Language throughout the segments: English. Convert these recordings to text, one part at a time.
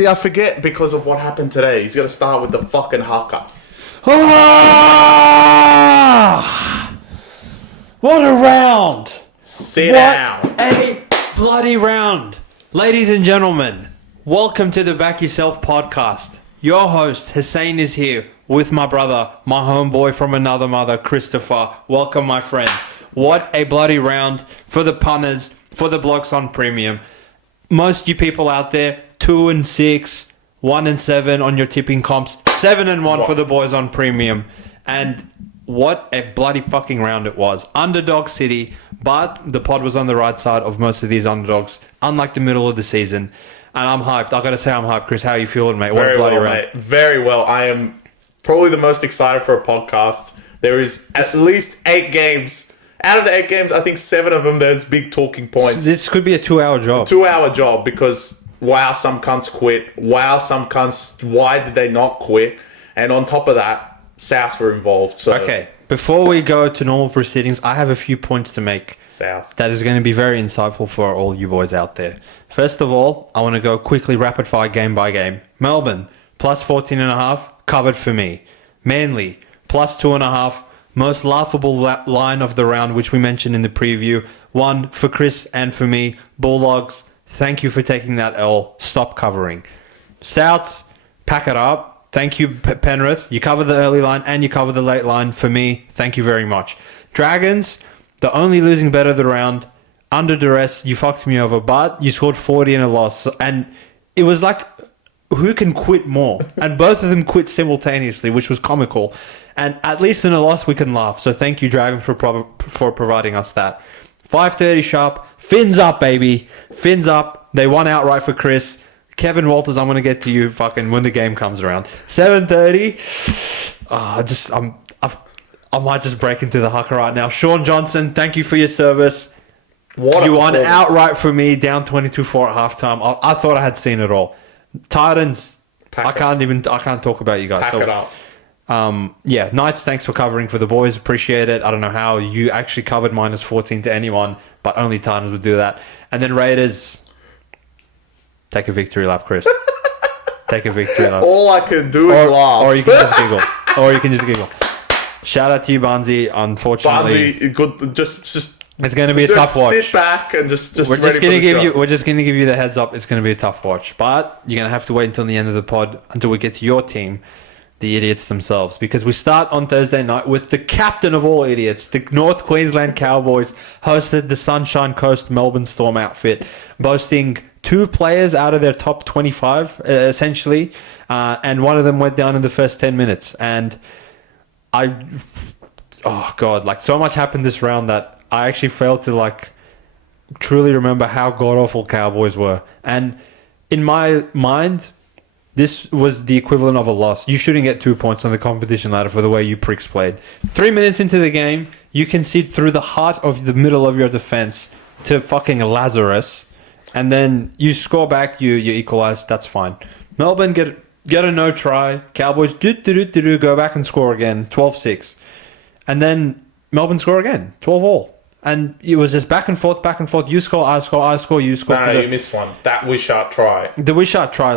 See, I forget because of what happened today. He's got to start with the fucking haka. Ah! What a round! Sit down. A bloody round. Ladies and gentlemen, welcome to the Back Yourself Podcast. Your host, Hussein, is here with my brother, my homeboy from another mother, Christopher. Welcome, my friend. What a bloody round for the punters, for the blokes on premium. Most you people out there, 2-6, 1-7 on your tipping comps, 7-1 for the boys on premium. And what a bloody fucking round it was. Underdog city, but the pod was on the right side of most of these underdogs, unlike the middle of the season. And I'm hyped. I got to say I'm hyped. Chris, how are you feeling, mate? What a bloody round. Mate. Very well. I am probably the most excited for a podcast. There is at least 8 games. Out of the 8 games, I think 7 of them, there's big talking points. This could be a 2-hour job. 2-hour job because, wow, some cunts quit. Wow, some cunts, why did they not quit? And on top of that, South were involved. So okay, before we go to normal proceedings, I have a few points to make. South. That is going to be very insightful for all you boys out there. First of all, I want to go quickly rapid fire game by game. Melbourne, plus 14.5, covered for me. Manly, plus 2.5, most laughable line of the round, which we mentioned in the preview. 1 for Chris and for me. Bulldogs, thank you for taking that L. Stop covering. Souths, pack it up. Thank you, Penrith. You cover the early line and you cover the late line. For me, thank you very much. Dragons, the only losing bet of the round. Under duress, you fucked me over, but you scored 40 in a loss. And it was like, who can quit more? And both of them quit simultaneously, which was comical. And at least in a loss, we can laugh. So thank you, Dragons, for providing us that. 5:30 sharp. Fins up, baby. Fins up. They won outright for Chris. Kevin Walters, I'm going to get to you fucking when the game comes around. 7:30. I might just break into the haka right now. Sean Johnson, thank you for your service. You won outright for me, down 22-4 at halftime. I thought I had seen it all. Titans, I can't talk about you guys. Pack it up. Knights, thanks for covering for the boys. Appreciate it. I don't know how you actually covered minus 14 to anyone, but only Titans would do that. And then Raiders, take a victory lap, Chris. Take a victory lap. All I can do is laugh. Or you can just giggle. Shout out to you, Bonzi. Unfortunately, Bonzi, good. Just. It's going to be a tough watch. Sit back and just We're just going to give you the heads up. It's going to be a tough watch, but you're going to have to wait until the end of the pod until we get to your team, the idiots themselves, because we start on Thursday night with the captain of all idiots, the North Queensland Cowboys, hosted the Sunshine Coast Melbourne Storm outfit, boasting 2 players out of their top 25, essentially, and one of them went down in the first 10 minutes. And so much happened this round that I actually failed to truly remember how god-awful Cowboys were. And in my mind, this was the equivalent of a loss. You shouldn't get 2 points on the competition ladder for the way you pricks played. 3 minutes into the game, you concede through the heart of the middle of your defense to fucking Lazarus, and then you score back, you equalize, that's fine. Melbourne get a no try. Cowboys go back and score again, 12-6. And then Melbourne score again, 12-all. And it was just back and forth. You score, I score, you score. No, you missed one. That Wishart try. The Wishart try,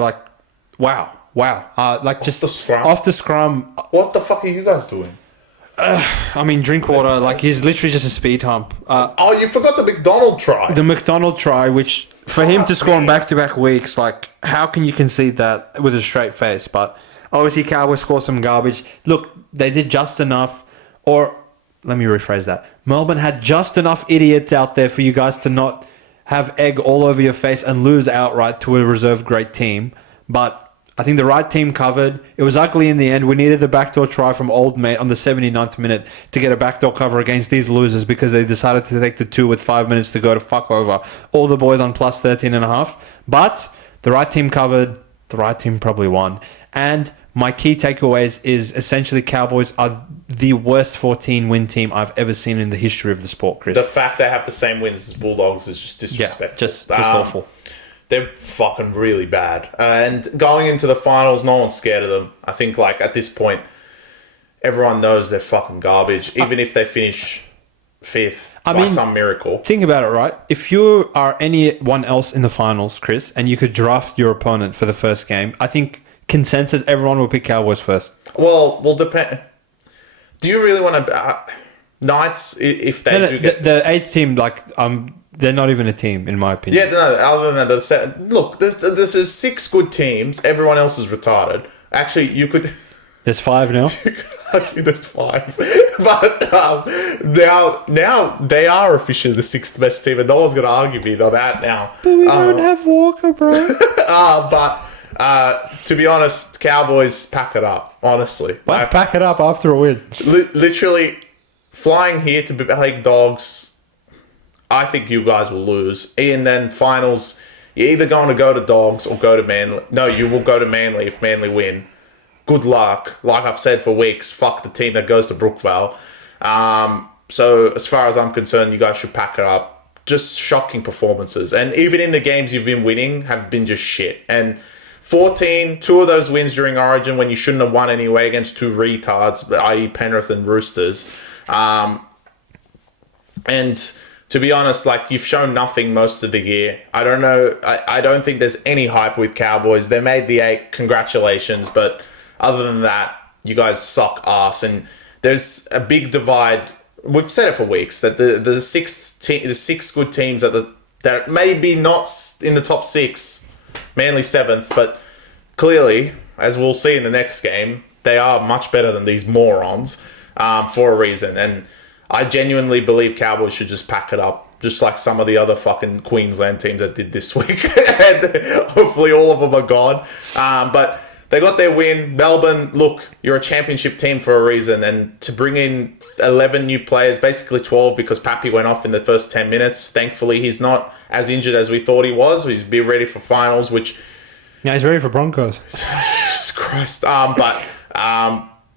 wow. Off the scrum. What the fuck are you guys doing? Drink water. He's literally just a speed hump. You forgot the McDonald try. The McDonald try, which for him to score in back-to-back weeks, how can you concede that with a straight face? But obviously, Cowboys score some garbage. Look, they did just enough, or let me rephrase that. Melbourne had just enough idiots out there for you guys to not have egg all over your face and lose outright to a reserve great team. But I think the right team covered. It was ugly in the end. We needed the backdoor try from Old Mate on the 79th minute to get a backdoor cover against these losers because they decided to take the 2 with 5 minutes to go to fuck over all the boys on plus 13.5. But the right team covered. The right team probably won. And my key takeaways is essentially Cowboys are the worst 14-win team I've ever seen in the history of the sport, Chris. The fact they have the same wins as Bulldogs is just disrespectful. Yeah, just awful. They're fucking really bad. And going into the finals, no one's scared of them. I think, at this point, everyone knows they're fucking garbage. Even if they finish fifth I by mean, some miracle. Think about it, right? If you are anyone else in the finals, Chris, and you could draft your opponent for the first game, I think consensus everyone will pick Cowboys first. Well, depend. Do you really want to Knights if they do get the eighth team? They're not even a team in my opinion. Yeah, no. Other than that, look, this is 6 good teams. Everyone else is retarded. Actually, you could. There's 5 now. There's 5, but now they are officially the 6th best team, and no one's gonna argue me on that now. But we don't have Walker, bro. But to be honest, Cowboys pack it up. Honestly, Pack it up after a win. Literally, flying here to play Dogs. I think you guys will lose. And then finals, you're either going to go to Dogs or go to Manly. No, you will go to Manly if Manly win. Good luck. Like I've said for weeks, fuck the team that goes to Brookvale. So as far as I'm concerned, you guys should pack it up. Just shocking performances. And even in the games you've been winning have been just shit. And 14, 2 of those wins during Origin when you shouldn't have won anyway against 2 retards, i.e. Penrith and Roosters. And to be honest, you've shown nothing most of the year. I don't know. I don't think there's any hype with Cowboys. They made the 8. Congratulations. But other than that, you guys suck ass. And there's a big divide. We've said it for weeks that the 6 good teams that may be not in the top 6, Manly 7th, but clearly, as we'll see in the next game, they are much better than these morons for a reason. And I genuinely believe Cowboys should just pack it up, just like some of the other fucking Queensland teams that did this week. And hopefully all of them are gone. But they got their win. Melbourne, look, you're a championship team for a reason. And to bring in 11 new players, basically 12 because Pappy went off in the first 10 minutes. Thankfully, he's not as injured as we thought he was. He's be ready for finals, which... Yeah, he's ready for Broncos. Jesus Christ.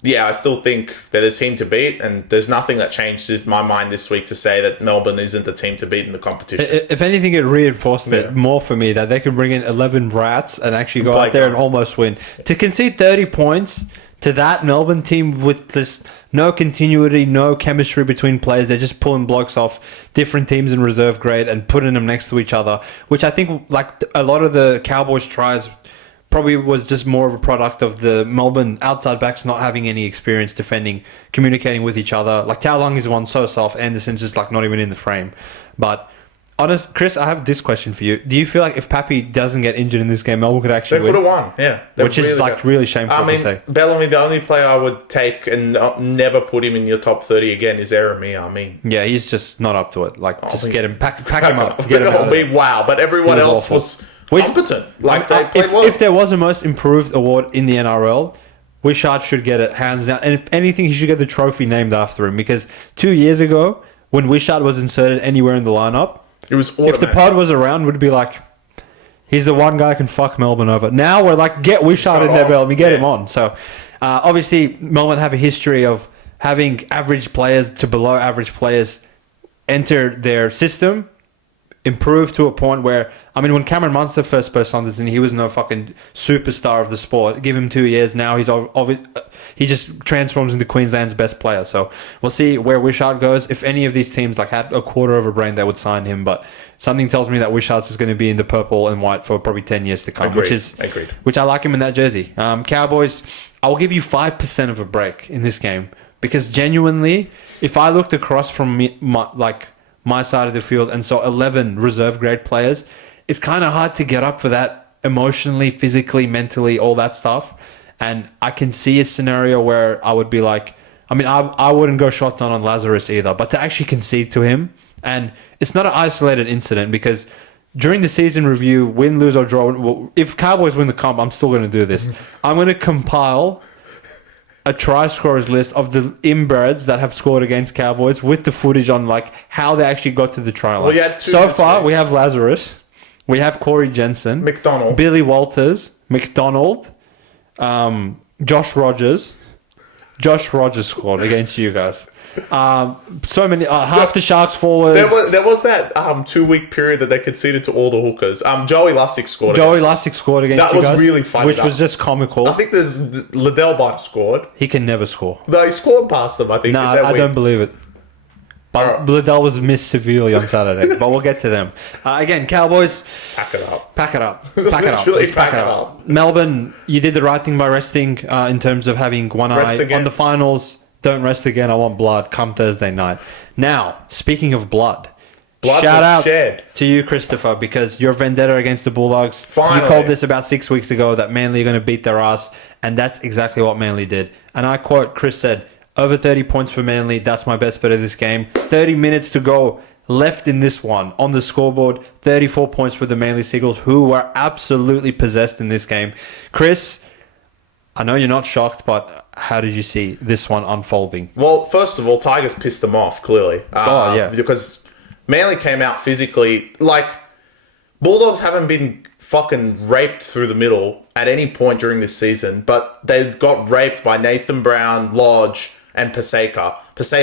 Yeah, I still think they're the team to beat, and there's nothing that changed my mind this week to say that Melbourne isn't the team to beat in the competition. If anything, it reinforced it more for me that they can bring in 11 rats and actually go out there and almost win. To concede 30 points to that Melbourne team with just no continuity, no chemistry between players, they're just pulling blokes off different teams in reserve grade and putting them next to each other, which I think a lot of the Cowboys tries probably was just more of a product of the Melbourne outside backs not having any experience defending, communicating with each other. Tao Long is one so soft, Anderson's just not even in the frame. But Chris, I have this question for you. Do you feel like if Pappy doesn't get injured in this game, Melbourne could actually win? They would have won, yeah. Which is really shameful to say. Bellamy, the only player I would take and never put him in your top 30 again is Eremia. Yeah, he's just not up to it. Just get him, pack him up. Get him out. Wow, but everyone else was competent. If there was a most improved award in the NRL, Wishart should get it hands down. And if anything, he should get the trophy named after him. Because 2 years ago, when Wishart was inserted anywhere in the lineup, it was automatic. If the pod was around, we'd be like, he's the one guy who can fuck Melbourne over. Now we're like, get Wishart in there, Bellamy, get him on. So obviously, Melbourne have a history of having average players to below average players enter their system, improve to a point where, when Cameron Munster first burst on this, and he was no fucking superstar of the sport. Give him 2 years now, he just transforms into Queensland's best player. So we'll see where Wishart goes. If any of these teams had a quarter of a brain, they would sign him. But something tells me that Wishart's is going to be in the purple and white for probably 10 years to come. Agreed. Which I like him in that jersey. Cowboys, I'll give you 5% of a break in this game because genuinely, if I looked across from my side of the field and saw 11 reserve grade players, it's kind of hard to get up for that emotionally, physically, mentally, all that stuff. And I can see a scenario where I would be like, I wouldn't go shotgun on Lazarus either, but to actually concede to him, and it's not an isolated incident because during the season review, win, lose or draw, if Cowboys win the comp, I'm still going to do this. I'm going to compile a try scorers list of the inbreds that have scored against Cowboys with the footage on how they actually got to the try line. So far, we have Lazarus, we have Corey Jensen, McDonald, Billy Walters, McDonald, Josh Rogers. Josh Rogers scored against you guys. So many half the Sharks forwards. There was that 2-week period that they conceded to all the hookers. Joey Lussick scored. Against that you was guys, really funny. Which was just comical. I think there's Liddell might have scored. He can never score. No, he scored past them. I think. No, I don't believe it. But Liddell was missed severely on Saturday. But we'll get to them. Again, Cowboys. Pack it up. Pack it up. Pack it up. Literally Just pack it up. Melbourne, you did the right thing by resting in terms of having one eye on the finals. Don't rest again. I want blood come Thursday night. Now, speaking of blood shout out to you, Christopher, because your vendetta against the Bulldogs. Finally. You called this about 6 weeks ago that Manly are going to beat their ass, and that's exactly what Manly did. And I quote, Chris said, over 30 points for Manly. That's my best bet of this game. 30 minutes to go left in this one. On the scoreboard, 34 points for the Manly Seagulls, who were absolutely possessed in this game. Chris, I know you're not shocked, but how did you see this one unfolding? Well, first of all, Tigers pissed them off, clearly. Because Manly came out physically. Like, Bulldogs haven't been fucking raped through the middle at any point during this season, but they got raped by Nathan Brown, Lodge, and Paseka.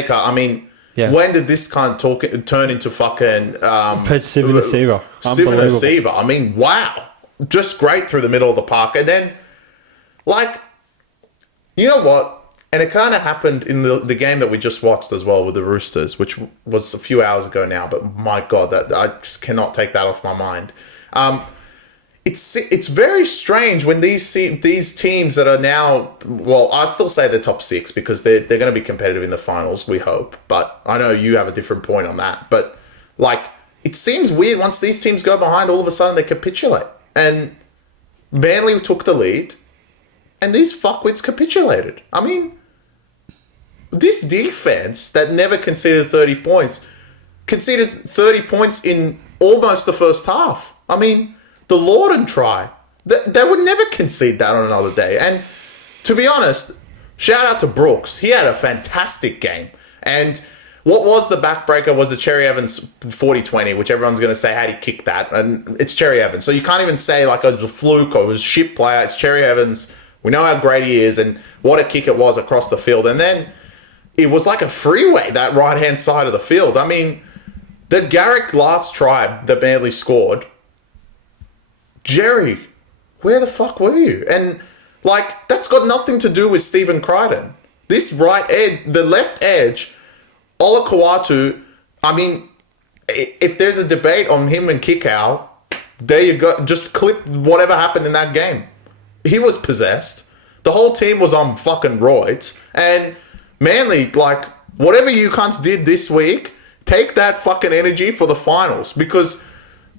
I mean, when did this kind of turn into fucking... Civil receiver. I mean, wow. Just great through the middle of the park. And then, like, you know what? And it kind of happened in the game that we just watched as well with the Roosters, which was a few hours ago now. But my God, that I just cannot take that off my mind. It's very strange when these teams that are now, well, I still say they're top six because they're going to be competitive in the finals, we hope. But I know you have a different point on that. But, like, it seems weird once these teams go behind, all of a sudden they capitulate. And Manly took the lead, and these fuckwits capitulated. I mean, this defense that never conceded 30 points, conceded 30 points in almost the first half. I mean, the Lorden try, they would never concede that on another day. And to be honest, shout out to Brooks. He had a fantastic game. And what was the backbreaker was the Cherry Evans 40-20, which everyone's going to say, how'd he kick that? And it's Cherry Evans. So you can't even say like it was a fluke or it was a shit player. It's Cherry Evans. We know how great he is and what a kick it was across the field. And then it was like a freeway, that right-hand side of the field. I mean, the Garrick last try that Manly scored, Jerry, where the fuck were you? And, like, that's got nothing to do with Stephen Crichton. This right edge, the left edge, Ola Kawatu, I mean, if there's a debate on him and Kikau, there you go. Just clip whatever happened in that game. He was possessed. The whole team was on fucking roids. And Manly, like, whatever you cunts did this week, take that fucking energy for the finals. Because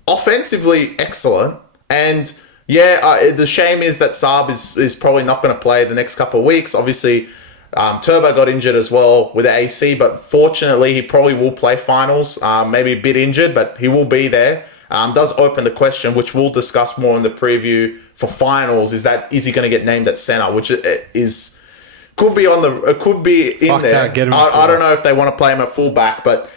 offensively, excellent. And yeah, the shame is that Saab is probably not going to play the next couple of weeks. Obviously, Turbo got injured as well with the AC, but fortunately, he probably will play finals. Maybe a bit injured, but he will be there. Does open the question, which we'll discuss more in the preview for finals. Is he going to get named at center? Which could be in there. I don't know if they want to play him at fullback, but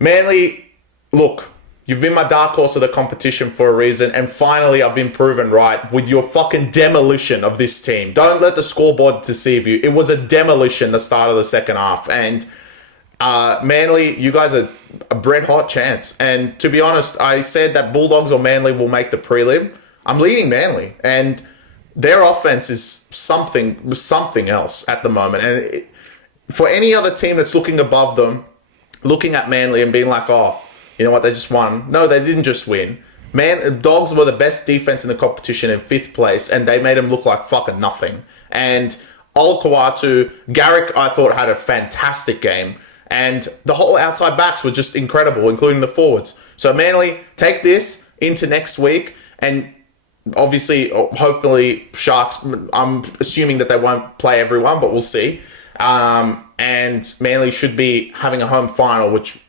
Manly, look. You've been my dark horse of the competition for a reason, and finally I've been proven right with your fucking demolition of this team. Don't let the scoreboard deceive you. It was a demolition the start of the second half, and Manly, you guys are a red hot chance. And to be honest, I said that Bulldogs or Manly will make the prelim. I'm leading Manly, and their offense is something else at the moment. And for any other team that's looking above them, looking at Manly and being like, oh, you know what, they just won. No, they didn't just win. Dogs were the best defense in the competition in 5th place, and they made them look like fucking nothing. And Ol Kawatu, Garrick, I thought, had a fantastic game. And the whole outside backs were just incredible, including the forwards. So Manly, take this into next week, and obviously, hopefully, Sharks, I'm assuming that they won't play everyone, but we'll see. And Manly should be having a home final, which...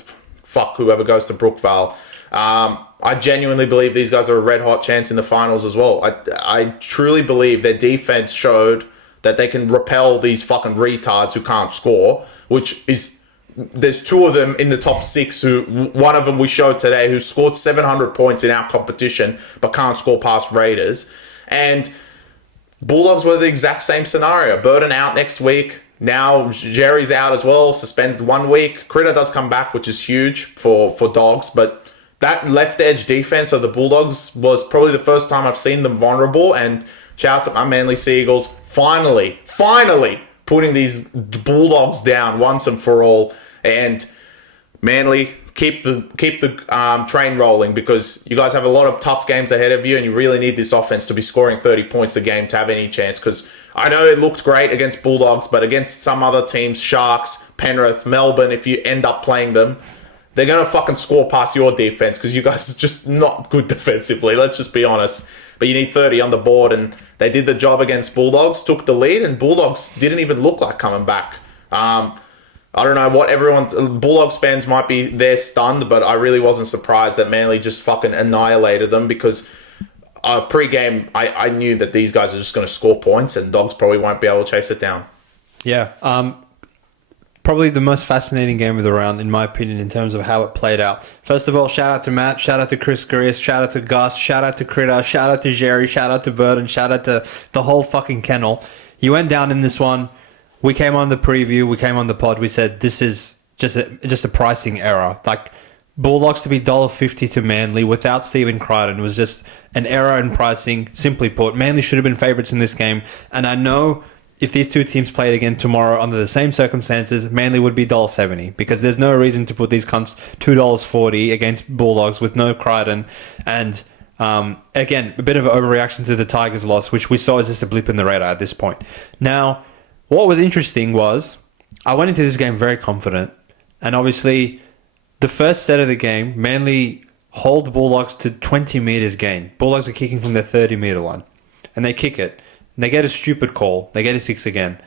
fuck whoever goes to Brookvale. I genuinely believe these guys are a red hot chance in the finals as well. I truly believe their defense showed that they can repel these fucking retards who can't score, which is, there's 2 of them in the top 6 who, one of them we showed today, who scored 700 points in our competition but can't score past Raiders. And Bulldogs were the exact same scenario. Burden out next week. Now Jerry's out as well, suspended 1 week. Critter does come back, which is huge for Dogs. But that left edge defense of the Bulldogs was probably the first time I've seen them vulnerable. And shout out to my Manly Seagulls, finally putting these Bulldogs down once and for all. And Manly, keep the train rolling, because you guys have a lot of tough games ahead of you, and you really need this offense to be scoring 30 points a game to have any chance. Because I know it looked great against Bulldogs, but against some other teams, Sharks, Penrith, Melbourne, if you end up playing them, they're going to fucking score past your defense, because you guys are just not good defensively. Let's just be honest. But you need 30 on the board, and they did the job against Bulldogs, took the lead, and Bulldogs didn't even look like coming back. I don't know what Bulldogs fans might be there stunned, but I really wasn't surprised that Manly just fucking annihilated them, because pre-game, I knew that these guys are just going to score points and Dogs probably won't be able to chase it down. Yeah. Probably the most fascinating game of the round, in my opinion, in terms of how it played out. First of all, shout out to Matt, shout out to Chris Gurius, shout out to Gus, shout out to Critter, shout out to Jerry, shout out to Burden, shout out to the whole fucking kennel. You went down in this one. We came on the preview, we came on the pod, we said this is just a pricing error. Like, Bulldogs to be $1.50 to Manly without Stephen Crichton was just an error in pricing. Simply put, Manly should have been favourites in this game. And I know if these two teams played again tomorrow under the same circumstances, Manly would be $1.70, because there's no reason to put these cunts $2.40 against Bulldogs with no Crichton. And again, a bit of an overreaction to the Tigers' loss, which we saw as just a blip in the radar at this point. Now, what was interesting was I went into this game very confident, and obviously the first set of the game, Manly hold Bulldogs to 20 metres gain. Bulldogs are kicking from their 30-metre line, and they kick it. And they get a stupid call. They get a 6 again.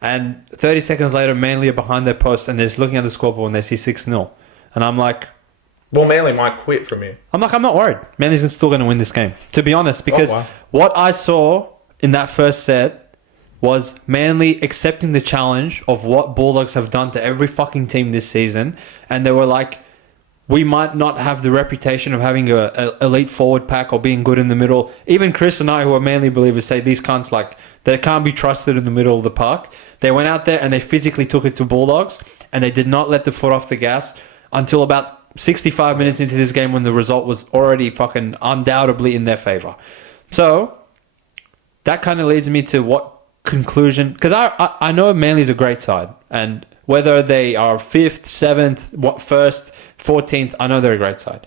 And 30 seconds later, Manly are behind their post, and they're just looking at the scoreboard and they see 6-0. And I'm like... Well, Manly might quit from here. I'm not worried. Manly's still going to win this game, to be honest, because what I saw in that first set was Manly accepting the challenge of what Bulldogs have done to every fucking team this season. And they were like, we might not have the reputation of having a elite forward pack or being good in the middle. Even Chris and I, who are Manly believers, say these cunts, like, they can't be trusted in the middle of the park. They went out there and they physically took it to Bulldogs, and they did not let the foot off the gas until about 65 minutes into this game, when the result was already fucking undoubtedly in their favour. So that kind of leads me to what conclusion, because I know Manly's a great side, and whether they are 5th, 7th, 1st, 14th, I know they're a great side.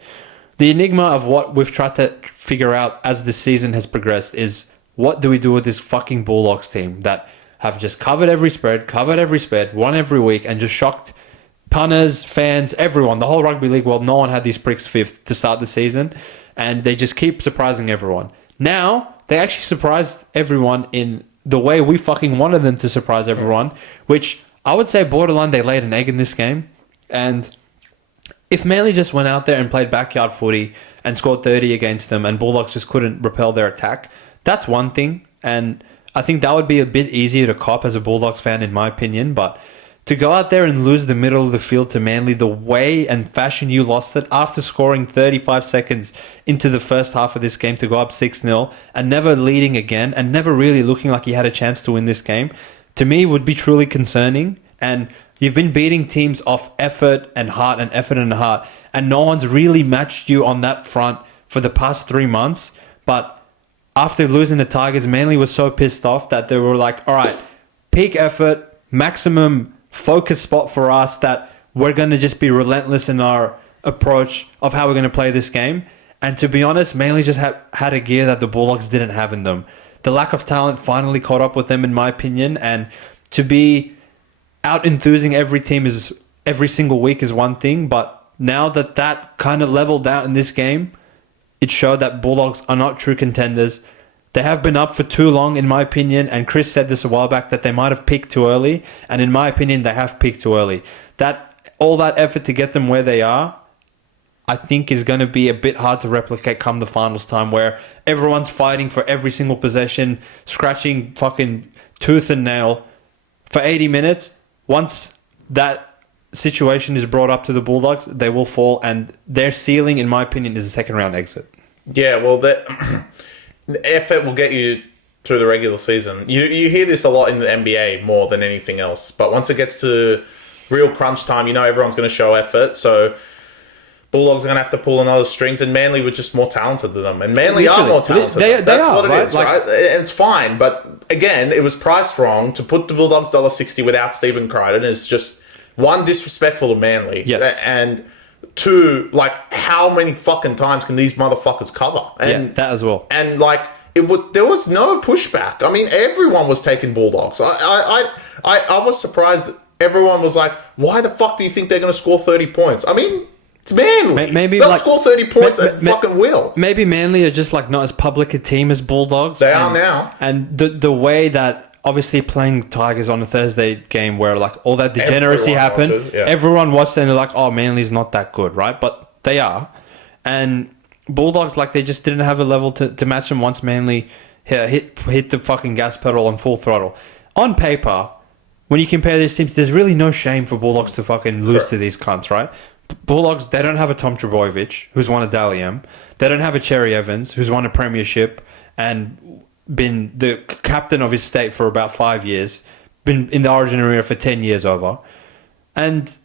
The enigma of what we've tried to figure out as the season has progressed is, what do we do with this fucking Bulldogs team that have just covered every spread, won every week, and just shocked punters, fans, everyone, the whole rugby league world. No one had these pricks 5th to start the season, and they just keep surprising everyone. Now, they actually surprised everyone in the way we fucking wanted them to surprise everyone, which I would say borderline they laid an egg in this game. And if Manly just went out there and played backyard footy and scored 30 against them, and Bulldogs just couldn't repel their attack, that's one thing. And I think that would be a bit easier to cop as a Bulldogs fan, in my opinion. But to go out there and lose the middle of the field to Manly the way and fashion you lost it, after scoring 35 seconds into the first half of this game to go up 6-0 and never leading again and never really looking like you had a chance to win this game, to me would be truly concerning. And you've been beating teams off effort and heart, and no one's really matched you on that front for the past 3 months. But after losing the Tigers, Manly was so pissed off that they were like, all right, peak effort, maximum focus spot for us, that we're going to just be relentless in our approach of how we're going to play this game. And to be honest, Manly just had a gear that the Bulldogs didn't have in them. The lack of talent finally caught up with them, in my opinion, and to be out enthusing every single week is one thing, but now that kind of leveled out in this game, it showed that Bulldogs are not true contenders. They have been up for too long, in my opinion, and Chris said this a while back, that they might have peaked too early, and in my opinion, they have peaked too early. All that effort to get them where they are, I think is going to be a bit hard to replicate come the finals time, where everyone's fighting for every single possession, scratching fucking tooth and nail for 80 minutes. Once that situation is brought up to the Bulldogs, they will fall, and their ceiling, in my opinion, is a second round exit. Yeah, well, the effort will get you through the regular season. You hear this a lot in the NBA more than anything else, but once it gets to real crunch time, you know everyone's going to show effort, so Bulldogs are going to have to pull on other strings, and Manly were just more talented than them. And Manly are more talented. That's what it is, right? And it's fine. But again, it was priced wrong. To put the Bulldogs $1.60 without Stephen Crichton is just one, disrespectful to Manly. Yes. And two, like, how many fucking times can these motherfuckers cover? And that as well. And like, there was no pushback. I mean, everyone was taking Bulldogs. I was surprised that everyone was like, why the fuck do you think they're going to score 30 points? I mean, it's Manly. Maybe they'll score 30 points at fucking will. Maybe Manly are just like not as public a team as Bulldogs. They are now. And the way that obviously playing Tigers on a Thursday game where like all that degeneracy happened, everyone watched it and they're like, oh, Manly's not that good, right? But they are. And Bulldogs, like, they just didn't have a level to match them once Manly hit the fucking gas pedal on full throttle. On paper, when you compare these teams, there's really no shame for Bulldogs to fucking lose to these cunts, right? Bulldogs, they don't have a Tom Trbojevic, who's won a Dally M. They don't have a Cherry Evans, who's won a premiership and been the captain of his state for about 5 years, been in the Origin arena for 10 years over. And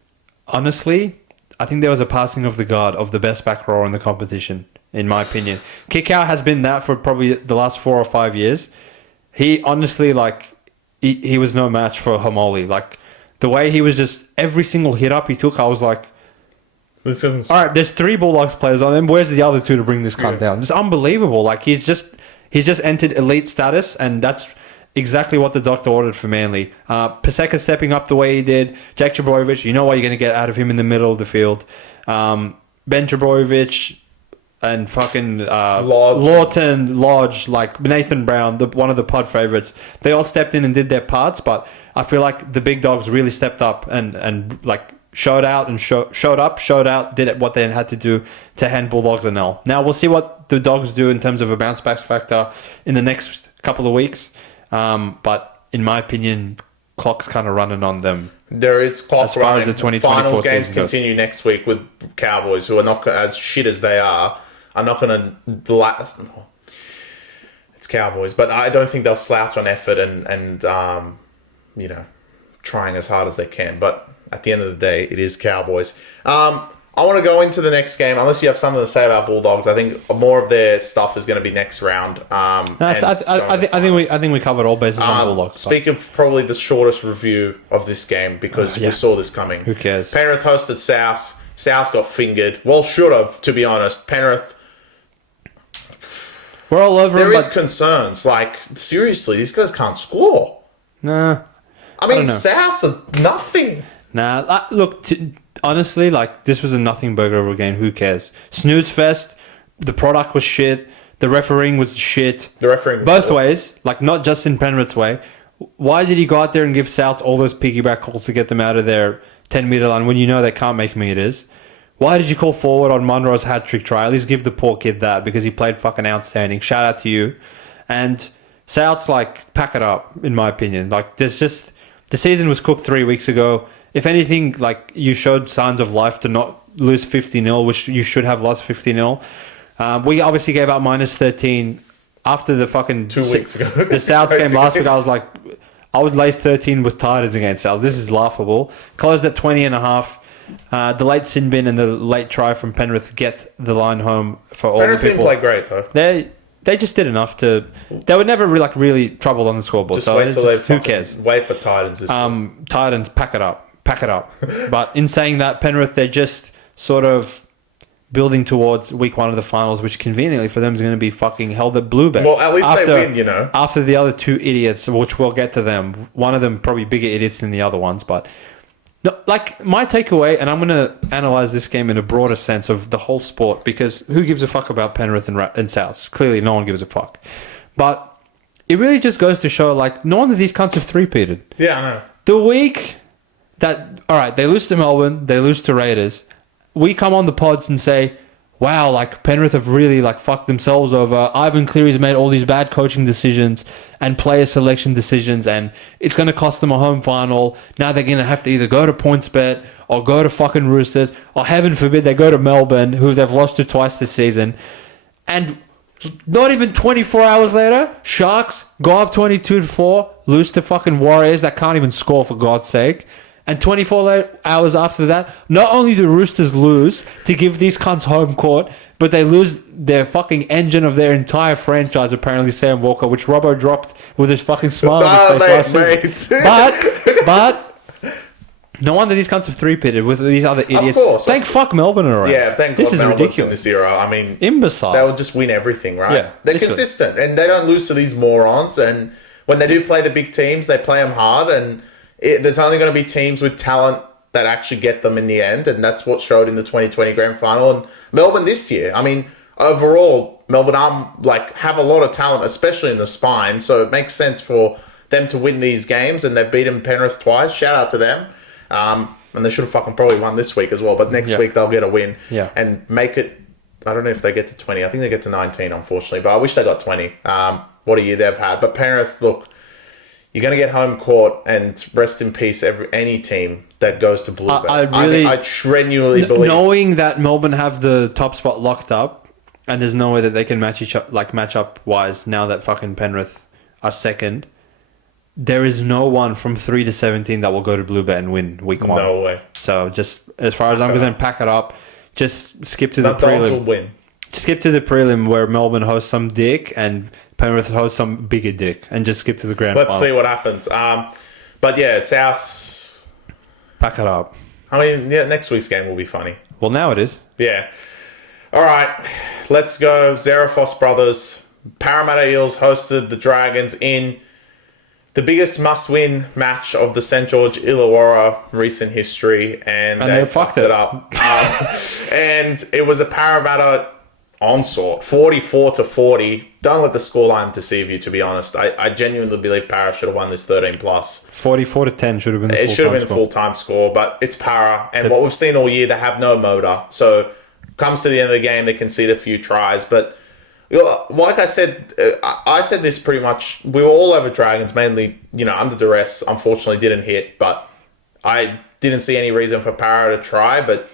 honestly, I think there was a passing of the guard of the best back rower in the competition, in my opinion. Kickout has been that for probably the last 4 or 5 years. He honestly, like, he was no match for Hamoli. Like, the way he was just, every single hit up he took, I was like, all right, there's 3 Bulldogs players on him. Where's the other 2 to bring this cunt down? It's unbelievable. Like, he's just entered elite status, and that's exactly what the doctor ordered for Manly. Paseka stepping up the way he did. Jake Trbojevic, you know what you're going to get out of him in the middle of the field. Ben Trbojevic and fucking Lawton, Lodge, like Nathan Brown, one of the pod favourites. They all stepped in and did their parts, but I feel like the big dogs really stepped up and like showed out, did what they had to do to hand Bulldogs a nil. Now we'll see what the Dogs do in terms of a bounce back factor in the next couple of weeks. But in my opinion, clock's kind of running on them. There is clock as far running. As the 2024 finals games season continue next week with Cowboys, who are not as shit as they are not going to last. It's Cowboys, but I don't think they'll slouch on effort and you know, trying as hard as they can. But at the end of the day, it is Cowboys. I want to go into the next game, unless you have something to say about Bulldogs. I think more of their stuff is going to be next round. I think we covered all bases on Bulldogs. Speak of probably the shortest review of this game because we saw this coming. Who cares? Penrith hosted South. South got fingered. Well, should have, to be honest. Penrith. We're all over There them, is concerns. Like, seriously, these guys can't score. Nah. I mean, South are nothing. Nah, look, honestly, like, this was a nothing burger of a game. Who cares? Snooze fest. The product was shit. The refereeing was shit. The refereeing was both ways. Like, not just in Penrith's way. Why did he go out there and give South all those piggyback calls to get them out of their 10-metre line when you know they can't make meters? Why did you call forward on Munro's hat-trick try? At least give the poor kid that because he played fucking outstanding. Shout out to you. And South's like, pack it up, in my opinion. Like, there's just... The season was cooked 3 weeks ago. If anything, like, you showed signs of life to not lose 50-0, which you should have lost 50-0. We obviously gave up minus 13 after the fucking... 2 weeks ago. The Souths game last week, I was like... I would lace 13 with Titans against South. This is laughable. Closed at 20.5. The late sin bin and the late try from Penrith get the line home for all Penrith the people. didn't play great, though. They just did enough to... They were never really troubled on the scoreboard. Just wait till they... Who cares? Wait for Titans this week. Titans, pack it up. But in saying that, Penrith, they're just sort of building towards week 1 of the finals, which conveniently for them is going to be fucking held at Bluebet. Well, at least they win, you know. After the other 2 idiots, which we'll get to them. One of them probably bigger idiots than the other ones, but... No, like, my takeaway, and I'm going to analyse this game in a broader sense of the whole sport, because who gives a fuck about Penrith and Souths? Clearly, no one gives a fuck. But it really just goes to show, like, none of these cunts have three-peated. Yeah, I know. The week that, all right, they lose to Melbourne, they lose to Raiders, we come on the pods and say, wow, like, Penrith have really, like, fucked themselves over. Ivan Cleary's made all these bad coaching decisions and player selection decisions, and it's going to cost them a home final. Now they're going to have to either go to PointsBet or go to fucking Roosters, or heaven forbid they go to Melbourne, who they've lost to twice this season. And not even 24 hours later, Sharks go up 22-4, lose to fucking Warriors that can't even score, for God's sake. And 24 hours after that, not only do Roosters lose to give these cunts home court, but they lose their fucking engine of their entire franchise, apparently Sam Walker, which Robbo dropped with his fucking smile on his face last season. But No wonder these cunts have three-pitted with these other idiots. Of course. Thank fuck Melbourne are around. Yeah, thank this God is Melbourne's ridiculous. in this era. I mean, Imbecile. they'll just win everything, right? Yeah, They're literally. consistent, and they don't lose to these morons. And when they do play the big teams, they play them hard. And there's only going to be teams with talent that actually get them in the end, and that's what showed in the 2020 Grand Final. And Melbourne this year, I mean, overall, Melbourne have a lot of talent, especially in the spine. So it makes sense for them to win these games, and they've beaten Penrith twice. Shout out to them. And they should have fucking probably won this week as well. But next week they'll get a win and make it. I don't know if they get to 20. I think they get to 19, unfortunately. But I wish they got 20. What a year they've had. But Penrith, look, you're going to get home court, and rest in peace any team that goes to Bluebell. I genuinely believe. Knowing that Melbourne have the top spot locked up, and there's no way that they can match up wise now that fucking Penrith are second. There is no one from 3 to 17 that will go to Bluebet and win week 1. No way. So just as far as I'm concerned, pack it up. Just skip to the prelim. Will win. Skip to the prelim where Melbourne hosts some dick and Penrith hosts some bigger dick, and just skip to the grand final. Let's see what happens. But yeah, South. Pack it up. I mean, yeah, next week's game will be funny. Well, now it is. Yeah. All right, let's go. Zarafos brothers. Parramatta Eels hosted the Dragons in the biggest must-win match of the St. George Illawarra recent history, and they fucked it up. And it was a Parramatta onslaught, 44-40. Don't let the scoreline deceive you, to be honest. I genuinely believe Para should have won this 13+. 44-10 should have been the full-time score. It should have been a full-time score, but it's Para. And what we've seen all year, they have no motor. So comes to the end of the game, they concede a few tries, but like I said, I said this pretty much. We were all over Dragons, mainly, under duress. Unfortunately, didn't hit, but I didn't see any reason for Para to try. But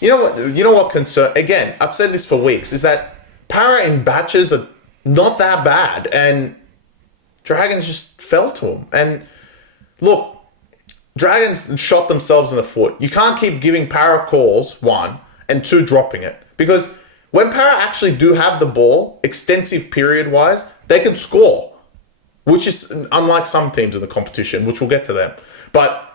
you know what concern? Again, I've said this for weeks, is that Para in batches are not that bad, and Dragons just fell to them. And look, Dragons shot themselves in the foot. You can't keep giving Para calls, 1, and 2, dropping it, because when Para actually do have the ball, extensive period-wise, they can score, which is unlike some teams in the competition, which we'll get to them. But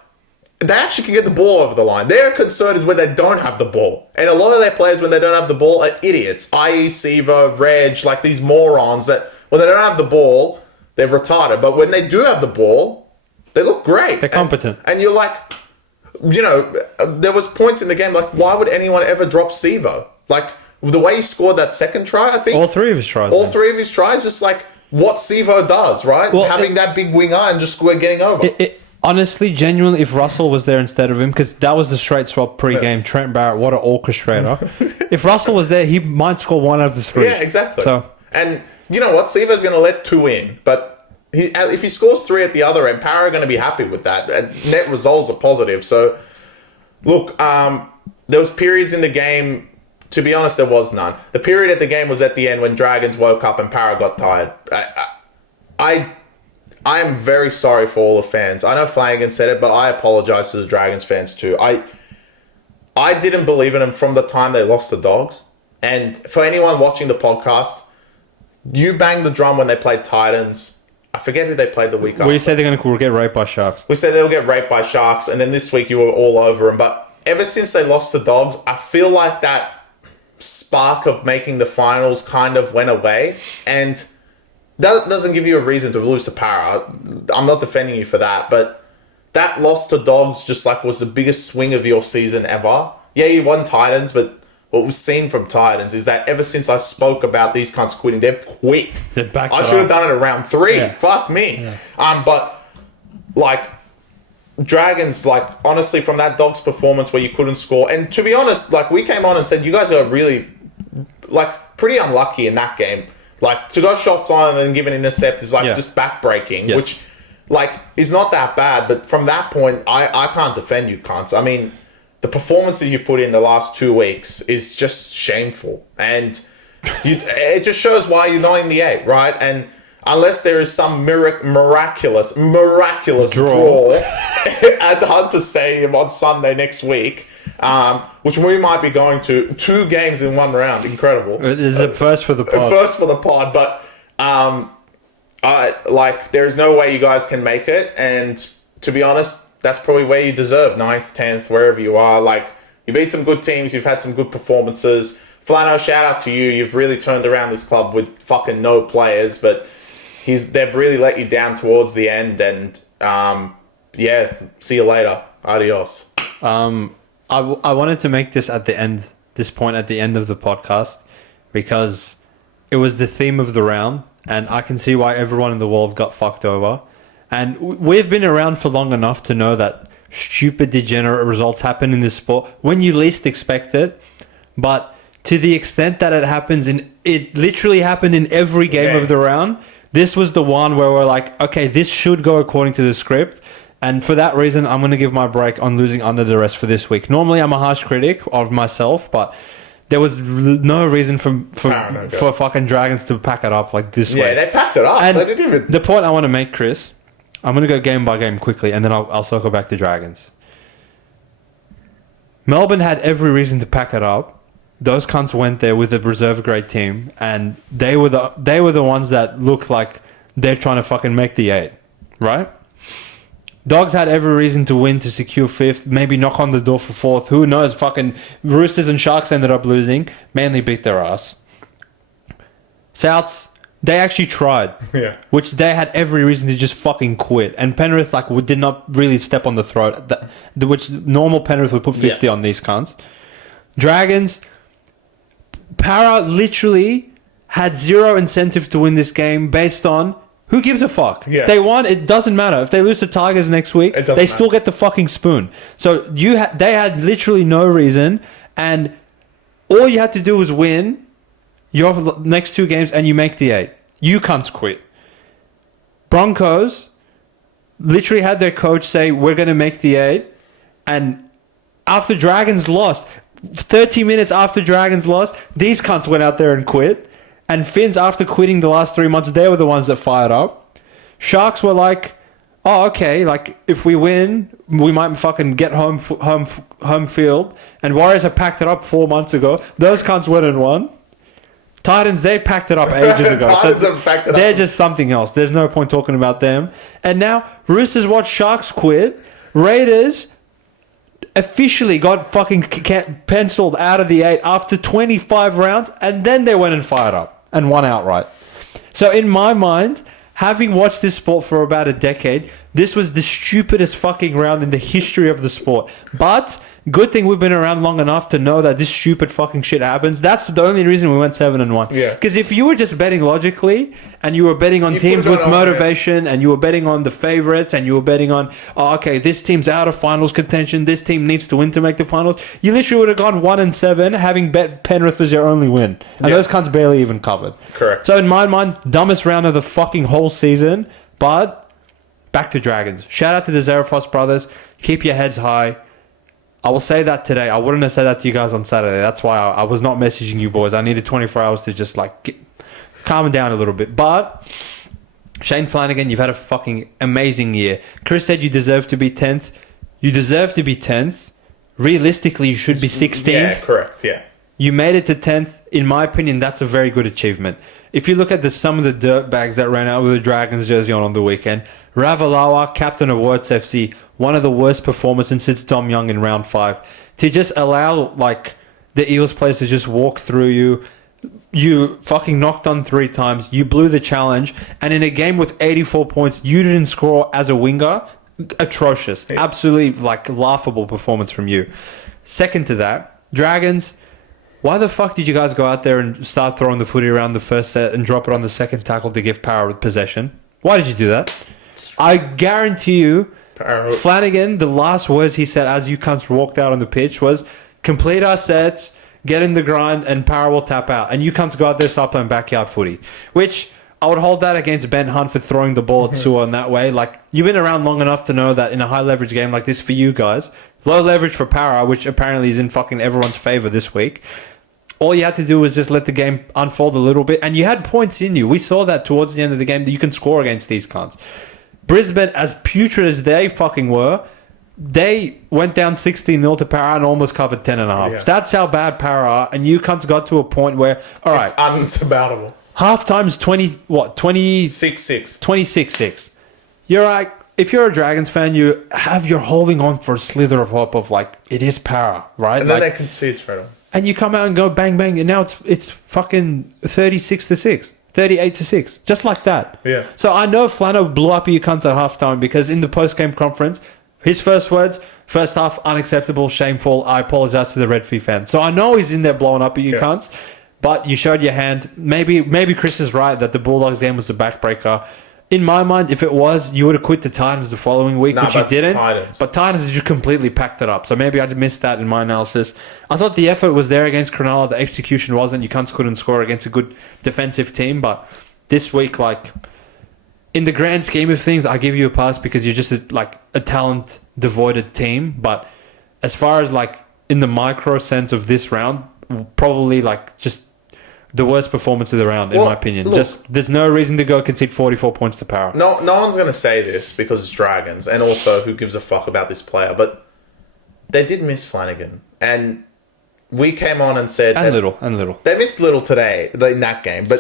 they actually can get the ball over the line. Their concern is when they don't have the ball. And a lot of their players, when they don't have the ball, are idiots, i.e. Sivo, Reg, like these morons that when they don't have the ball, they're retarded. But when they do have the ball, they look great. They're competent. And you're like, there was points in the game, like, why would anyone ever drop Sivo? Like, the way he scored that second try, I think. All 3 of his tries. Three of his tries, just like what Sivo does, right? Well, having that big winger and just getting over. Honestly, genuinely, if Russell was there instead of him, because that was the straight swap pre-game, Trent Barrett, what an orchestrator. If Russell was there, he might score 1 out of the 3. Yeah, exactly. So, and you know what? Sivo's going to let 2 in, but if he scores 3 at the other end, Para are going to be happy with that. And net results are positive. So, look, there was periods in the game. To be honest, there was none. The period at the game was at the end when Dragons woke up and Para got tired. I am very sorry for all the fans. I know Flanagan said it, but I apologize to the Dragons fans too. I didn't believe in them from the time they lost the Dogs. And for anyone watching the podcast, you banged the drum when they played Titans. I forget who they played the week after. We said they're going to get raped by Sharks. We said they'll get raped by Sharks, and then this week you were all over them. But ever since they lost the Dogs, I feel like that spark of making the finals kind of went away, and that doesn't give you a reason to lose to Para. I'm not defending you for that, but that loss to Dogs just like was the biggest swing of your season ever. Yeah, you won Titans, but what we've seen from Titans is that ever since I spoke about these cunts quitting, they've quit. I should have done it around 3. Yeah. Fuck me. Yeah. But like Dragons, like, honestly, from that Dogs performance where you couldn't score, and to be honest, like, we came on and said you guys are really, like, pretty unlucky in that game. Like, to go shots on and then give an intercept is, like, just backbreaking, which, like, is not that bad, but from that point, I can't defend you cunts. I mean, the performance that you put in the last 2 weeks is just shameful, and it just shows why you're not in the 8, right? And unless there is some miraculous draw at the Hunter Stadium on Sunday next week, which we might be going to 2 games in 1 round. Incredible. It's a first for the pod. First for the pod, but there's no way you guys can make it. And to be honest, that's probably where you deserve, 9th, 10th, wherever you are. Like, you beat some good teams, you've had some good performances. Flano, shout out to you. You've really turned around this club with fucking no players, but they've really let you down towards the end, and see you later. Adios. I wanted to make this point at the end of the podcast, because it was the theme of the round, and I can see why everyone in the world got fucked over. And we've been around for long enough to know that stupid, degenerate results happen in this sport when you least expect it. But to the extent that it literally happened in every game of the round. This was the one where we're like, okay, this should go according to the script. And for that reason, I'm going to give my break on losing under duress for this week. Normally, I'm a harsh critic of myself, but there was no reason for fucking Dragons to pack it up like this way. Yeah, they packed it up. And they didn't even... The point I want to make, Chris, I'm going to go game by game quickly, and then I'll circle back to Dragons. Melbourne had every reason to pack it up. Those cunts went there with a reserve grade team, and they were the ones that looked like they're trying to fucking make the 8, right? Dogs had every reason to win to secure 5th, maybe knock on the door for 4th. Who knows? Fucking Roosters and Sharks ended up losing. Manly beat their ass. Souths, they actually tried, which they had every reason to just fucking quit. And Penrith did not really step on the throat, which normal Penrith would put 50 on these cunts. Dragons, Para literally had zero incentive to win this game based on who gives a fuck. Yeah. They won. It doesn't matter if they lose to Tigers next week. They still get the fucking spoon. So they had literally no reason, and all you had to do was win your next 2 games, and you make the 8. You can't quit. Broncos literally had their coach say, "We're going to make the 8," and after Dragons lost. 30 minutes after Dragons lost, these cunts went out there and quit. And Finns, after quitting the last 3 months, they were the ones that fired up. Sharks were like, oh, okay, if we win, we might fucking get home field. And Warriors have packed it up 4 months ago. Those cunts went and won. Titans, they packed it up ages ago. They're just something else. There's no point talking about them. And now, Roosters watch Sharks quit. Raiders officially got fucking penciled out of the 8 after 25 rounds, and then they went and fired up and won outright. So in my mind, having watched this sport for about a decade, this was the stupidest fucking round in the history of the sport. But good thing we've been around long enough to know that this stupid fucking shit happens. That's the only reason we went 7-1. Yeah. Because if you were just betting logically, and you were betting on teams with motivation, and you were betting on the favorites, and you were betting on, this team's out of finals contention, this team needs to win to make the finals, you literally would have gone 1-7, having bet Penrith was your only win. And those cunts barely even covered. Correct. So in my mind, dumbest round of the fucking whole season, but back to Dragons. Shout out to the Zarafos brothers. Keep your heads high. I will say that today. I wouldn't have said that to you guys on Saturday. That's why I was not messaging you boys. I needed 24 hours to just calm down a little bit. But Shane Flanagan, you've had a fucking amazing year. Chris said you deserve to be 10th. You deserve to be 10th. Realistically, you should be 16th. Yeah, correct. Yeah. You made it to 10th. In my opinion, that's a very good achievement. If you look at some of the dirtbags that ran out with the Dragons jersey on the weekend, Ravalawa, captain of Words FC, one of the worst performances since Dom Young in round 5. To just allow the Eels players to just walk through you. You fucking knocked on 3 times. You blew the challenge. And in a game with 84 points, you didn't score as a winger. Atrocious. Yeah. Absolutely laughable performance from you. Second to that, Dragons, why the fuck did you guys go out there and start throwing the footy around the first set and drop it on the second tackle to give Power possession? Why did you do that? I guarantee you, Flanagan, the last words he said as you cunts walked out on the pitch was, complete our sets, get in the grind, and Power will tap out. And you cunts go out there and start playing backyard footy. Which, I would hold that against Ben Hunt for throwing the ball at Sua in that way. You've been around long enough to know that in a high leverage game like this for you guys, low leverage for Power, which apparently is in fucking everyone's favour this week, all you had to do was just let the game unfold a little bit. And you had points in you. We saw that towards the end of the game that you can score against these cunts. Brisbane, as putrid as they fucking were, they went down 16-0 to Para and almost covered 10.5. Yeah. That's how bad Para are. And you cunts got to a point where, all right. It's unsurmountable. Half time's 26-6. 6-6. 26-6. You're like, if you're a Dragons fan, you're holding on for a slither of hope of like, it is power, right? And then they concede straight away. And you come out and go bang, bang, and now it's fucking 36-6. 38-6, just like that. Yeah. So I know Flano blew up your cunts at halftime because in the post-game conference, his first words, first half, unacceptable, shameful, I apologize to the Red Fee fans. So I know he's in there blowing up at you cunts, but you showed your hand. Maybe Chris is right that the Bulldogs game was a backbreaker. In my mind, if it was, you would have quit the Titans the following week, which you didn't. But Titans just completely packed it up. So maybe I missed that in my analysis. I thought the effort was there against Cronulla. The execution wasn't. You cunts couldn't score against a good defensive team. But this week, like, in the grand scheme of things, I give you a pass because you're just a talent-devoided team. But as far as, like, in the micro sense of this round, probably, like, just the worst performance of the round, in my opinion. Look, there's no reason to go concede 44 points to Power. No one's going to say this because it's Dragons, and also who gives a fuck about this player. But they did miss Flanagan, and we came on and said and little. They missed Little today in that game, but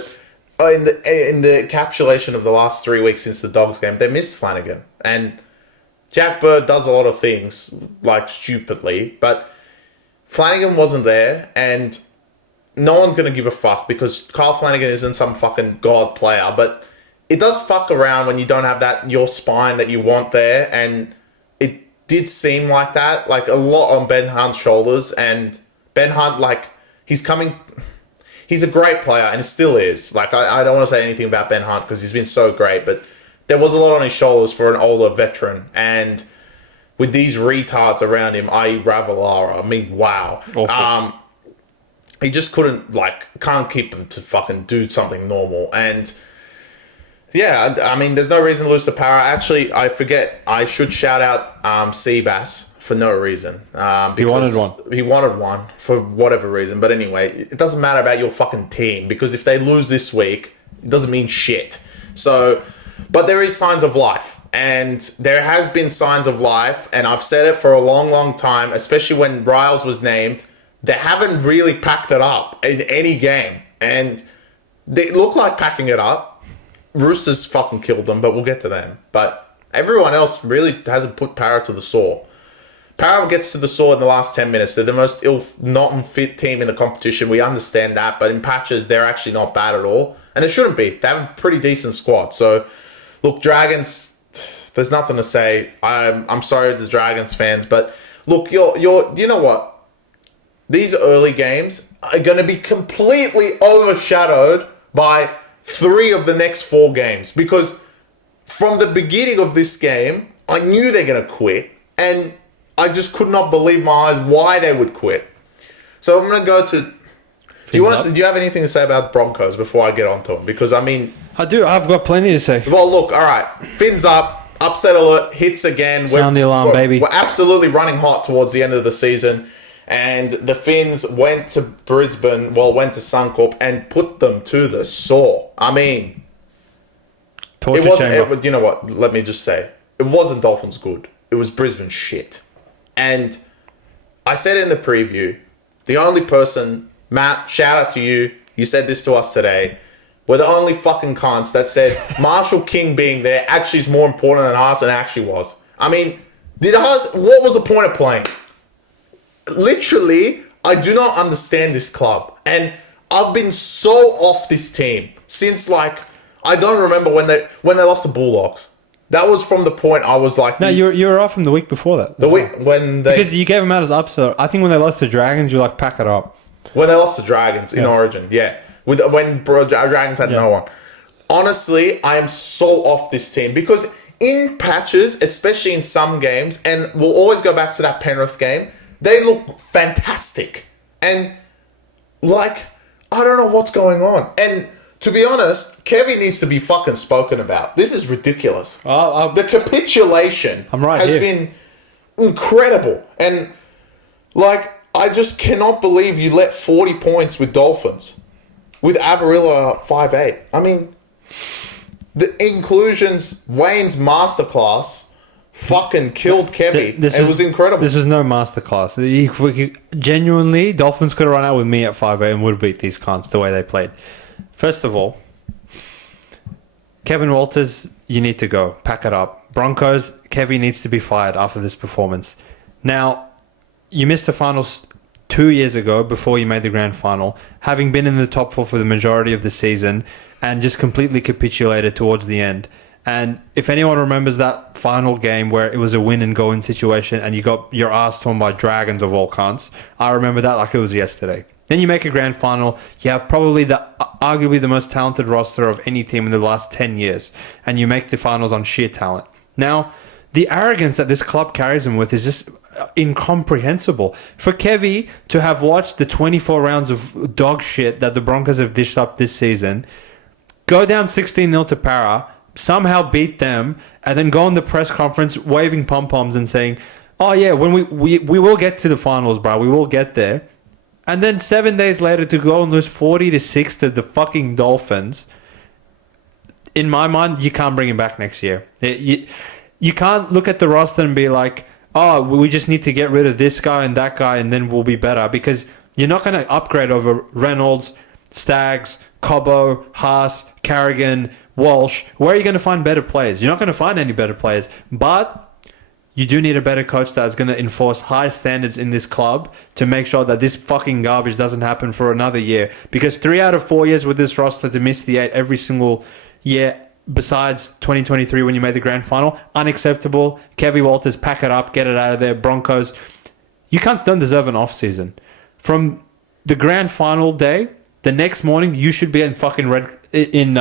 in the encapsulation of the last 3 weeks since the Dogs game, they missed Flanagan, and Jack Bird does a lot of things like stupidly, but Flanagan wasn't there, and no one's going to give a fuck because Kyle Flanagan isn't some fucking god player, but it does fuck around when you don't have your spine that you want there, and it did seem like that, like a lot on Ben Hunt's shoulders, and Ben Hunt, like, he's a great player, and still is. Like, I don't want to say anything about Ben Hunt because he's been so great, but there was a lot on his shoulders for an older veteran, and with these retards around him, i.e. Ravalawa, I mean, wow. Awful. He just can't keep him to fucking do something normal. And yeah, I mean, there's no reason to lose to Power. Actually, I forget, I should shout out Seabass for no reason. He wanted one. He wanted one for whatever reason. But anyway, it doesn't matter about your fucking team because if they lose this week, it doesn't mean shit. So, but there is signs of life. And there has been signs of life. And I've said it for a long, long time, especially when Riles was named. They haven't really packed it up in any game. And they look like packing it up. Roosters fucking killed them, but we'll get to them. But everyone else really hasn't put Para to the sore. Para gets to the sore in the last 10 minutes. They're the most not fit team in the competition. We understand that. But in patches, they're actually not bad at all. And they shouldn't be. They have a pretty decent squad. So, look, Dragons, there's nothing to say. I'm sorry to the Dragons fans. But, look, you know what? These early games are going to be completely overshadowed by 3 of the next 4 games. Because from the beginning of this game, I knew they're going to quit. And I just could not believe my eyes why they would quit. So I'm going to go to... Do you have anything to say about Broncos before I get on to them? Because, I mean... I do. I've got plenty to say. Well, look, all right. Fins up. Upset alert. Hits again. Sound the alarm, baby. We're absolutely running hot towards the end of the season. And the Finns went to Brisbane, went to Suncorp and put them to the sore. I mean, Torture chamber. You know what? Let me just say, it wasn't Dolphins good. It was Brisbane shit. And I said in the preview, the only person, Matt, shout out to you. You said this to us today. We're the only fucking cunts that said Marshall King being there actually is more important than us, and it actually was. I mean, what was the point of playing? Literally, I do not understand this club. And I've been so off this team since, I don't remember when they lost the Bulldogs. That was from the point I was like... No, you were off from the week before that. The week when they... Because you gave them out as upset. I think when they lost to Dragons, you pack it up. When they lost to Dragons in Origin, yeah. When Dragons had no one. Honestly, I am so off this team. Because in patches, especially in some games, and we'll always go back to that Penrith game... They look fantastic. And, I don't know what's going on. And, to be honest, Kevvie needs to be fucking spoken about. This is ridiculous. The capitulation has been incredible. And, I just cannot believe you let 40 points with Dolphins. With Avarilla 5'8". I mean, the inclusions, Wayne's masterclass... fucking killed Kevvie. It was incredible. This was no masterclass. Genuinely, Dolphins could have run out with me at 5'8" and would have beat these cunts the way they played. First of all, Kevin Walters, you need to go. Pack it up. Broncos, Kevvie needs to be fired after this performance. Now, you missed the finals 2 years ago before you made the grand final, having been in the top four for the majority of the season and just completely capitulated towards the end. And if anyone remembers that final game where it was a win and go in situation and you got your ass torn by Dragons of all cunts, I remember that like it was yesterday. Then you make a grand final, you have probably arguably the most talented roster of any team in the last 10 years, and you make the finals on sheer talent. Now, the arrogance that this club carries him with is just incomprehensible. For Kevvie to have watched the 24 rounds of dog shit that the Broncos have dished up this season, go down 16-0 to Para, somehow beat them, and then go on the press conference waving pom-poms and saying, oh yeah, when we will get to the finals, bro, we will get there. And then 7 days later to go and lose 40-6 to the fucking Dolphins. In my mind, you can't bring him back next year. You can't look at the roster and be like, oh, we just need to get rid of this guy and that guy and then we'll be better. Because you're not going to upgrade over Reynolds, Staggs, Cobbo, Haas, Carrigan, Walsh. Where are you going to find better players? You're not going to find any better players. But you do need a better coach that is going to enforce high standards in this club to make sure that this fucking garbage doesn't happen for another year. Because 3 out of 4 years with this roster to miss the 8 every single year, besides 2023 when you made the grand final, unacceptable. Kevvie Walters, pack it up, get it out of there. Broncos, you cunts don't deserve an off season. From the grand final day, the next morning you should be in fucking in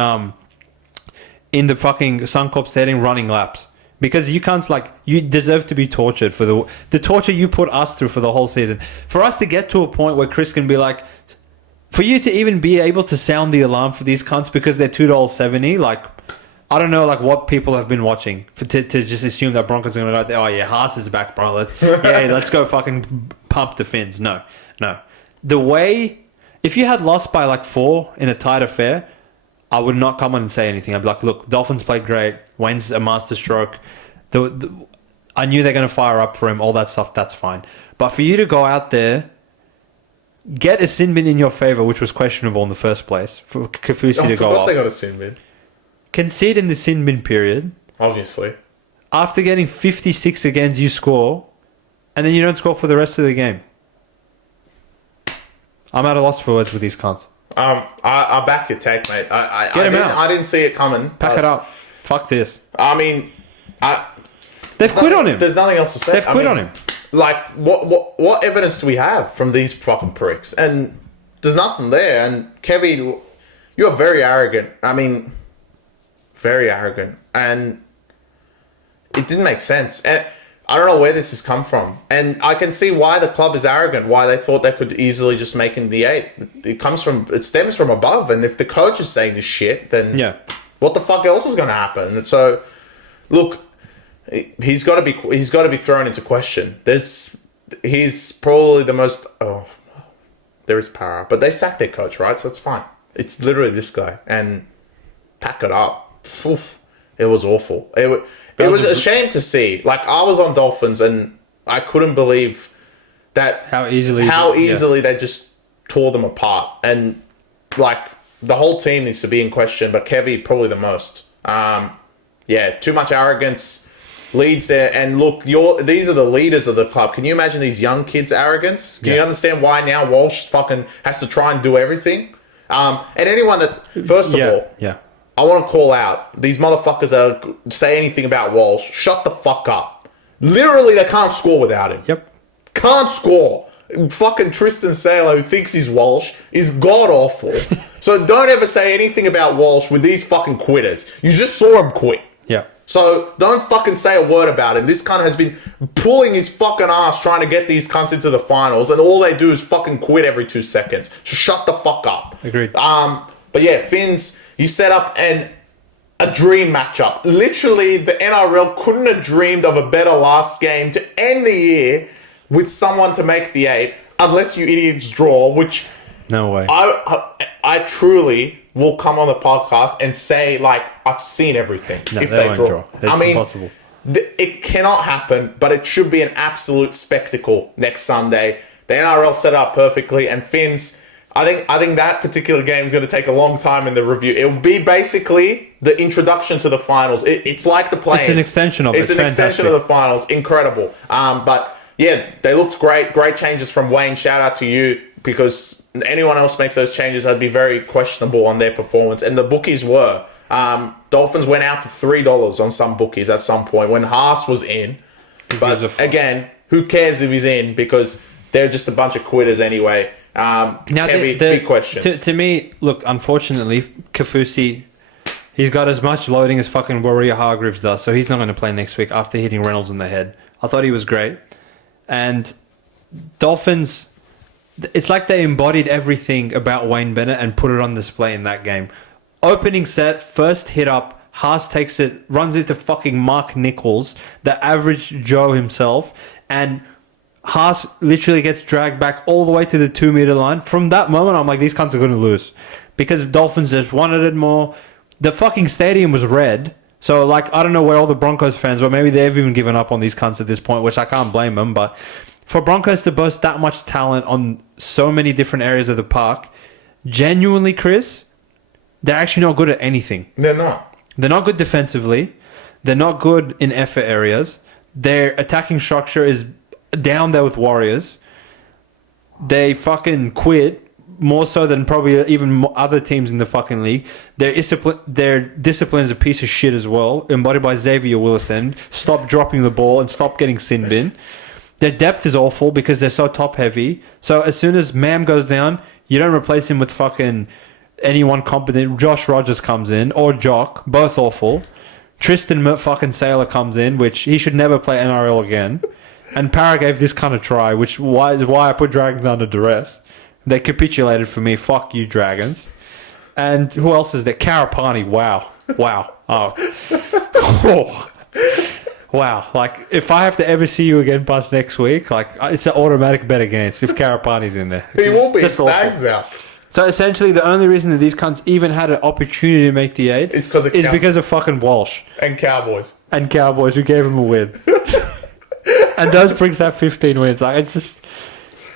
the fucking Suncorp Stadium running laps. Because you can't, you deserve to be tortured for the torture you put us through for the whole season. For us to get to a point where Chris can be like, for you to even be able to sound the alarm for these cunts because they're $2.70, I don't know, what people have been watching to just assume that Broncos are going to go there. Oh yeah, Haas is back, bro. Let's go fucking pump the fins. No. The way, if you had lost by 4 in a tight affair, I would not come on and say anything. I'd be like, look, Dolphins played great. Wayne's a masterstroke. I knew they're going to fire up for him. All that stuff, that's fine. But for you to go out there, get a sin bin in your favour, which was questionable in the first place, for Kaufusi to go off. They got a sin bin. Concede in the sin bin period. Obviously. After getting 56 against, you score, and then you don't score for the rest of the game. I'm at a loss for words with these cunts. I back your take, mate. Get him out. I didn't see it coming. Pack it up. Fuck this. They've quit on him. There's nothing else to say. They've quit on him. What evidence do we have from these fucking pricks? And there's nothing there. And Kevvie, you're very arrogant. Very arrogant. And it didn't make sense. And I don't know where this has come from. And I can see why the club is arrogant, why they thought they could easily just make in the 8. It stems from above. And if the coach is saying this shit, then what the fuck else is going to happen? And so, look, he's got to be thrown into question. He's probably the most, there is Para, but they sacked their coach, right? So it's fine. It's literally this guy. And pack it up. Oof. It was awful. It was a shame to see. I was on Dolphins and I couldn't believe that how easily they just tore them apart. And the whole team needs to be in question, but Kevvie probably the most. Too much arrogance leads there. And look, these are the leaders of the club. Can you imagine these young kids' arrogance? Can you understand why now Walsh fucking has to try and do everything? And anyone that, first of all, I want to call out these motherfuckers that say anything about Walsh. Shut the fuck up. Literally, they can't score without him. Yep. Can't score. Fucking Tristan Saylor, who thinks he's Walsh, is god-awful. So don't ever say anything about Walsh with these fucking quitters. You just saw him quit. Yeah. So don't fucking say a word about him. This cunt has been pulling his fucking ass trying to get these cunts into the finals, and all they do is fucking quit every 2 seconds. So shut the fuck up. Agreed. But yeah, Finns, you set up a dream matchup. Literally, the NRL couldn't have dreamed of a better last game to end the year with someone to make the 8, unless you idiots draw, which... No way. I truly will come on the podcast and say, I've seen everything. No, if they draw. It's impossible. It cannot happen, but it should be an absolute spectacle next Sunday. The NRL set up perfectly, and Finns... I think that particular game is going to take a long time in the review. It will be basically the introduction to the finals. It's like the play. It's an extension of it. It's an extension of the finals. Incredible. But yeah, they looked great. Great changes from Wayne. Shout out to you, because anyone else makes those changes, I'd be very questionable on their performance. And the bookies were. Dolphins went out to $3 on some bookies at some point when Haas was in. But again, who cares if he's in, because they're just a bunch of quitters anyway. Now, Kevvie, big questions. To me, look, unfortunately, Kafusi, he's got as much loading as fucking Warrior Hargreaves does, so he's not going to play next week after hitting Reynolds in the head. I thought he was great. And Dolphins, it's like they embodied everything about Wayne Bennett and put it on display in that game. Opening set, first hit up, Haas takes it, runs it to fucking Mark Nichols, the average Joe himself, and Haas literally gets dragged back all the way to the 2-meter line. From that moment, I'm like, these cunts are going to lose. Because Dolphins just wanted it more. The fucking stadium was red. So, like, I don't know where all the Broncos fans were. Maybe they've even given up on these cunts at this point, which I can't blame them. But for Broncos to boast that much talent on so many different areas of the park, genuinely, Chris, they're actually not good at anything. They're not. They're not good defensively. They're not good in effort areas. Their attacking structure is down there with Warriors. They fucking quit more so than probably even other teams in the fucking league. Their discipline is a piece of shit as well, embodied by Xavier Willison. Stop dropping the ball and stop getting sin bin. Their depth is awful because they're so top heavy. So as soon as Mam goes down, you don't replace him with fucking anyone competent. Josh Rogers comes in, or Jock, both awful. Tristan fucking Saylor comes in, which he should never play NRL again. And Para gave this kind of try, which is why I put Dragons under duress. They capitulated for me. Fuck you, Dragons. And who else is there? Karapani. Wow. Oh. Wow. Like, if I have to ever see you again past next week, like, it's an automatic bet against if Karapani's in there. He will be. Stags out. So essentially, the only reason that these cunts even had an opportunity to make the 8 is because of fucking Walsh. And Cowboys. Who gave him a win. And those brings have 15 wins. Like, it's just,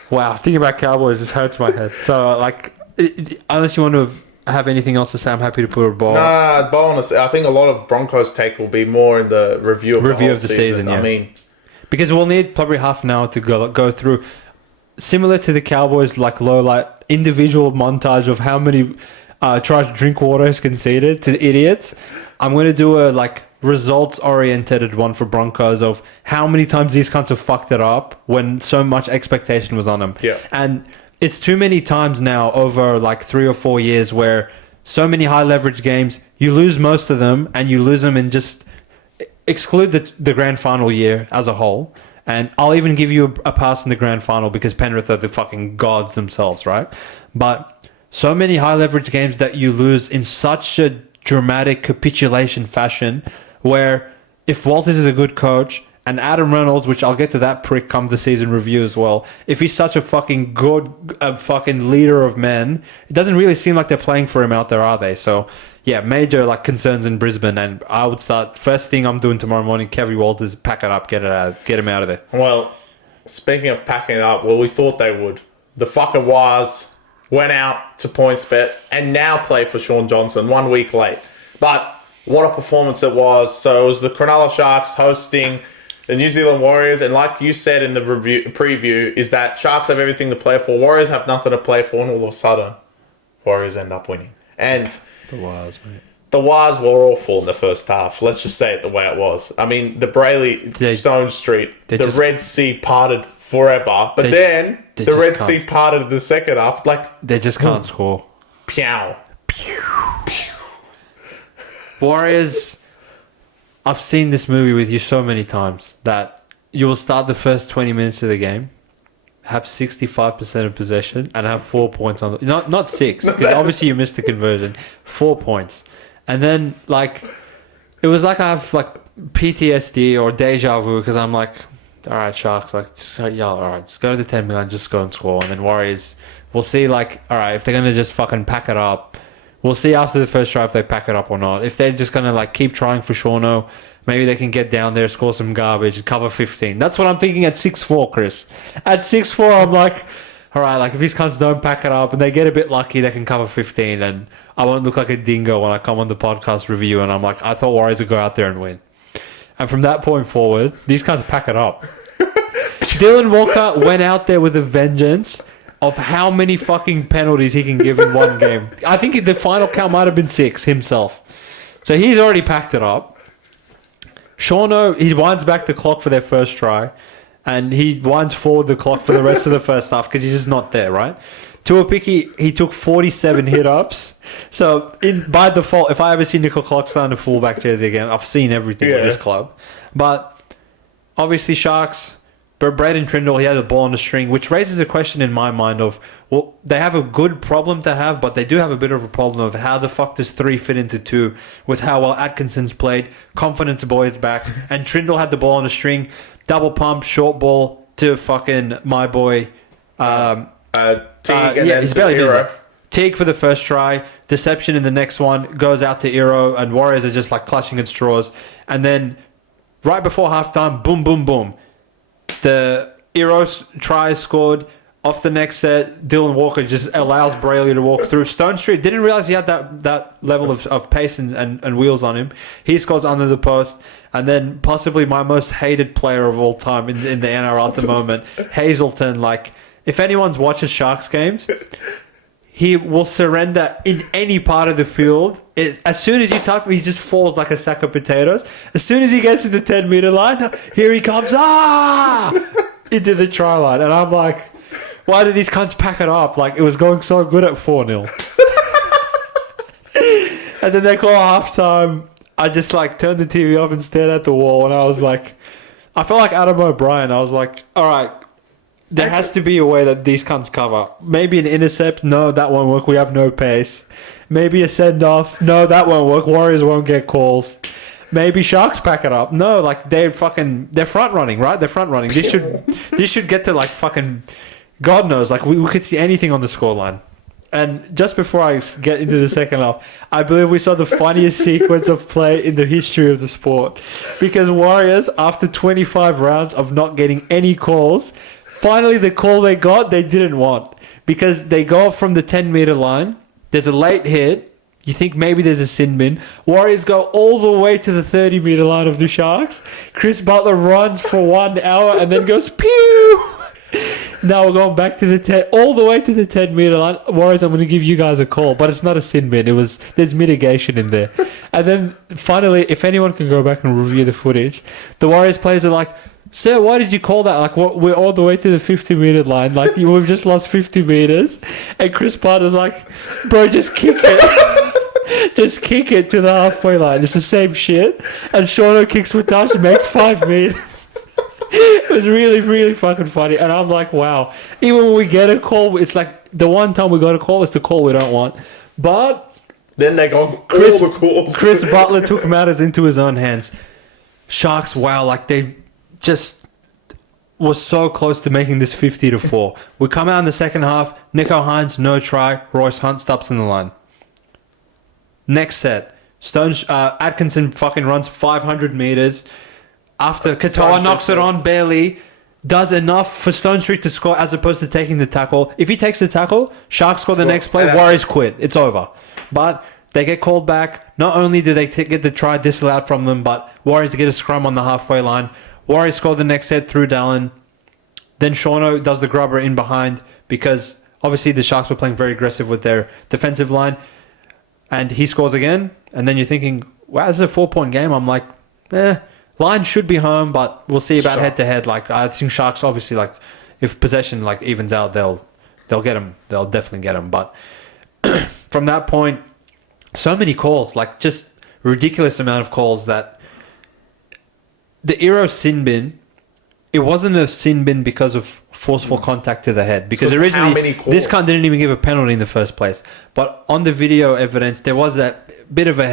wow. Thinking about Cowboys just hurts my head. So, like, unless you want to have anything else to say, I'm happy to put a ball. Nah, bonus. I think a lot of Broncos take will be more in the review of the season. Yeah. I mean, because we'll need probably half an hour to go through, similar to the Cowboys, like low light individual montage of how many tries to drink water is conceded to the idiots. I'm going to do a results-oriented one for Broncos of how many times these cunts have fucked it up when so much expectation was on them. Yeah. And it's too many times now over like 3 or 4 years where so many high-leverage games, you lose most of them, and you lose them in just exclude the grand final year as a whole. And I'll even give you a pass in the grand final because Penrith are the fucking gods themselves, right? But so many high-leverage games that you lose in such a dramatic capitulation fashion, where if Walters is a good coach and Adam Reynolds, which I'll get to that prick come the season review as well, if he's such a fucking good fucking leader of men, it doesn't really seem like they're playing for him out there, are they? So yeah, major like concerns in Brisbane, and I would start first thing I'm doing tomorrow morning. Kevvie Walters, pack it up, get him out of there. Well, speaking of packing it up, well, we thought they would. The fucker was went out to PointsBet and now play for Sean Johnson 1 week late, but what a performance it was. So it was the Cronulla Sharks hosting the New Zealand Warriors, and like you said in the preview, is that Sharks have everything to play for, Warriors have nothing to play for, and all of a sudden, Warriors end up winning. And the Wars, mate. The Wars were awful in the first half. Let's just say it the way it was. I mean, the Brayley, Stone Street, the Red Sea parted forever, but then the Red Sea parted in the second half. Like, they just can't score. Pew. Warriors, I've seen this movie with you so many times that you will start the first 20 minutes of the game, have 65% of possession, and have 4 points on the... Not 6, because obviously you missed the conversion. 4 points. And then, like, it was like I have, like, PTSD or deja vu, because I'm like, all right, Sharks, like, just go to the 10 million, just go and score. And then Warriors, we'll see, like, all right, if they're going to just fucking pack it up, we'll see after the first drive if they pack it up or not. If they're just going to like keep trying for Shauno, maybe they can get down there, score some garbage, cover 15. That's what I'm thinking at 6-4, Chris. At 6-4, I'm like, all right, like if these cunts don't pack it up and they get a bit lucky, they can cover 15, and I won't look like a dingo when I come on the podcast review and I'm like, I thought Warriors would go out there and win. And from that point forward, these cunts pack it up. Dylan Walker went out there with a vengeance of how many fucking penalties he can give in one game. I think the final count might have been 6 himself. So he's already packed it up. Shauno, he winds back the clock for their first try, and he winds forward the clock for the rest of the first half because he's just not there, right? Tuapiki, he took 47 hit-ups. So by default, if I ever see Nickel Clockster in a fullback jersey again, I've seen everything with this club. But obviously Sharks... But Braden Trindle, he has a ball on the string, which raises a question in my mind of, well, they have a good problem to have, but they do have a bit of a problem of how the fuck does 3 fit into 2 with how well Atkinson's played, confidence boys back, and Trindle had the ball on the string, double pump, short ball to fucking my boy. Teague and then he's barely Hero. Teague for the first try, deception in the next one, goes out to Iro, and Warriors are just like clutching at straws. And then right before halftime, boom, boom, boom. The Eros try scored off the next set. Dylan Walker just allows Brayley to walk through. Stone Street didn't realize he had that level of pace and wheels on him. He scores under the post. And then possibly my most hated player of all time in the NRL at the moment, Hazelton. Like, if anyone's watches Sharks games, he will surrender in any part of the field. As soon as you touch him, he just falls like a sack of potatoes. As soon as he gets to the 10-meter line, here he comes, into the try line. And I'm like, why did these cunts pack it up? Like, it was going so good at 4-0. And then they call halftime. I just, like, turned the TV off and stared at the wall. And I was like, I felt like Adam O'Brien. I was like, all right, there has to be a way that these cunts cover. Maybe an intercept. No, that won't work. We have no pace. Maybe a send-off. No, that won't work. Warriors won't get calls. Maybe Sharks pack it up. No, like they're front running, right? They're front running. This should get to like fucking God knows. Like we could see anything on the scoreline. And just before I get into the second half, I believe we saw the funniest sequence of play in the history of the sport. Because Warriors, after 25 rounds of not getting any calls, finally the call they got, they didn't want. Because they go up from the 10-meter line. There's a late hit. You think maybe there's a sin bin. Warriors go all the way to the 30-meter line of the Sharks. Chris Butler runs for 1 hour and then goes, pew! Now we're going back to the all the way to the 10-meter line. Warriors, I'm going to give you guys a call, but it's not a sin bin. There's mitigation in there. And then finally, if anyone can go back and review the footage, the Warriors players are like, sir, why did you call that? Like, we're all the way to the 50-meter line. Like, we've just lost 50 meters. And Chris Butler's like, bro, just kick it. Just kick it to the halfway line. It's the same shit. And Shauno kicks with touch and makes 5 meters. It was really, really fucking funny. And I'm like, wow. Even when we get a call, it's like the one time we got a call is the call we don't want. But then they got all the calls. Chris Butler took matters into his own hands. Sharks, wow, like they just was so close to making this 50-4. We come out in the second half. Nico Hines, no try. Royce Hunt stops in the line. Next set. Atkinson fucking runs 500 meters. After Katoa knocks it on barely, does enough for Stone Street to score as opposed to taking the tackle. If he takes the tackle, Sharks score the next play, Warriors quit. It's over. But they get called back. Not only do they get the try disallowed from them, but Warriors get a scrum on the halfway line. Warriors score the next set through Dallin. Then Shauno does the grubber in behind because obviously the Sharks were playing very aggressive with their defensive line. And he scores again. And then you're thinking, wow, this is a 4-point game. I'm like, line should be home, but we'll see about head-to-head. Like, I think Sharks obviously, like, if possession like evens out, they'll get them. They'll definitely get them. But from that point, so many calls, like just ridiculous amount of calls that the Eero sin bin, it wasn't a sin bin because of forceful contact to the head. Because originally, this cunt didn't even give a penalty in the first place. But on the video evidence, there was that bit of a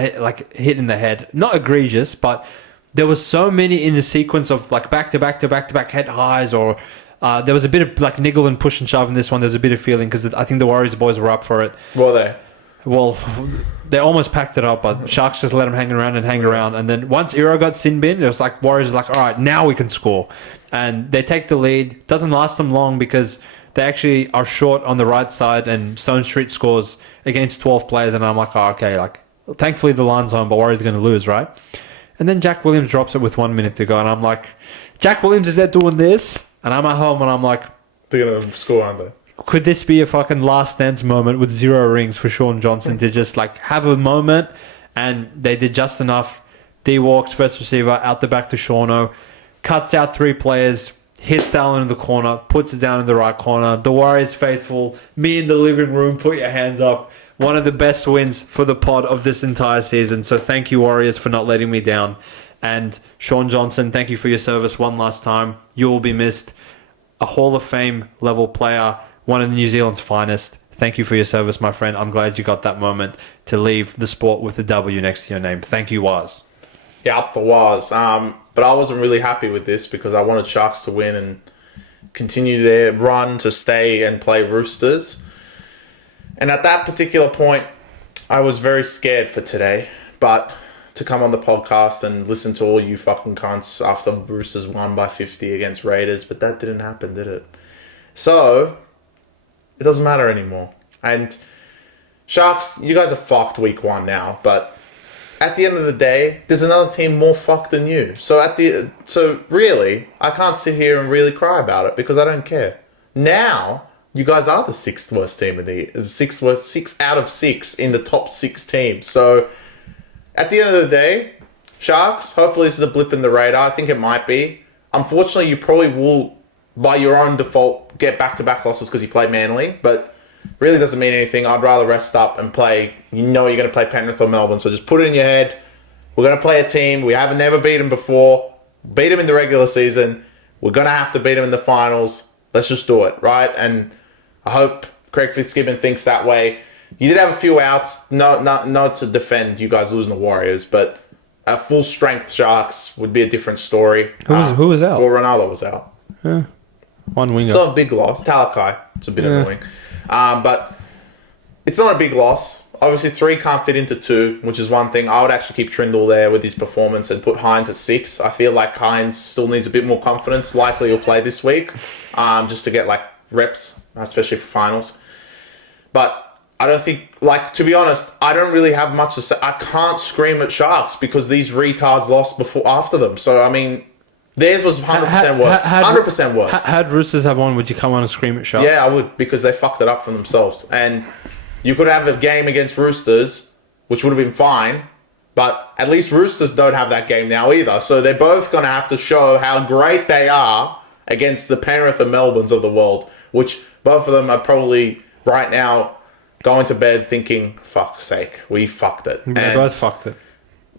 hit in the head. Not egregious, but there was so many in the sequence of like back-to-back head highs, or there was a bit of like niggle and push and shove in this one. There was a bit of feeling because I think the Warriors boys were up for it. Were they? Well, they almost packed it up, but Sharks just let them hang around. And then once Eero got sin bin, it was like Warriors were like, all right, now we can score. And they take the lead. Doesn't last them long because they actually are short on the right side, and Stone Street scores against 12 players, and I'm like, oh, okay, like, thankfully the line's on, but Warriors are going to lose, right? And then Jack Williams drops it with 1 minute to go, and I'm like, Jack Williams is there doing this? And I'm at home, and I'm like, they're going to score under. Could this be a fucking last dance moment with 0 rings for Sean Johnson to just like have a moment? And they did just enough. D walks, first receiver, out the back to Shauno, cuts out 3 players, hits Dallin in the corner, puts it down in the right corner. The Warriors faithful, me in the living room, put your hands up. One of the best wins for the pod of this entire season. So thank you, Warriors, for not letting me down. And Sean Johnson, thank you for your service one last time. You will be missed. A Hall of Fame level player, one of New Zealand's finest. Thank you for your service, my friend. I'm glad you got that moment to leave the sport with a W next to your name. Thank you, Waz. Yeah, up the Waz. But I wasn't really happy with this because I wanted Sharks to win and continue their run to stay and play Roosters. And at that particular point, I was very scared for today. But to come on the podcast and listen to all you fucking cunts after Roosters won by 50 against Raiders. But that didn't happen, did it? So it doesn't matter anymore. And Sharks, you guys are fucked week 1 now. But at the end of the day, there's another team more fucked than you. So really, I can't sit here and really cry about it because I don't care. Now, you guys are the 6th worst team of the 6 out of 6 in the top 6 teams. So at the end of the day, Sharks, hopefully this is a blip in the radar. I think it might be. Unfortunately, you probably will, by your own default, get back-to-back losses because you played Manly, but really doesn't mean anything. I'd rather rest up and play. You know you're going to play Penrith or Melbourne, so just put it in your head. We're going to play a team. We haven't never beat them before. Beat them in the regular season. We're going to have to beat them in the finals. Let's just do it, right? And I hope Craig Fitzgibbon thinks that way. You did have a few outs. Not to defend you guys losing the Warriors, but a full-strength Sharks would be a different story. Who was out? Well, Ronaldo was out. Yeah. One winger. It's not a big loss. Talakai. It's a bit annoying. But it's not a big loss. Obviously, 3 can't fit into 2, which is one thing. I would actually keep Trindle there with his performance and put Hines at 6. I feel like Hines still needs a bit more confidence. Likely he'll play this week just to get like reps, especially for finals. But I don't think, like, to be honest, I don't really have much to say. I can't scream at Sharks because these retards lost after them. So, I mean, theirs was 100% worse. 100% worse. Had Roosters have won, would you come on and scream at Sharks? Yeah, I would, because they fucked it up for themselves. And you could have a game against Roosters, which would have been fine, but at least Roosters don't have that game now either. So they're both going to have to show how great they are against the Penrith and Melbournes of the world, which both of them are probably right now going to bed thinking, fuck's sake, we fucked it. They both fucked it.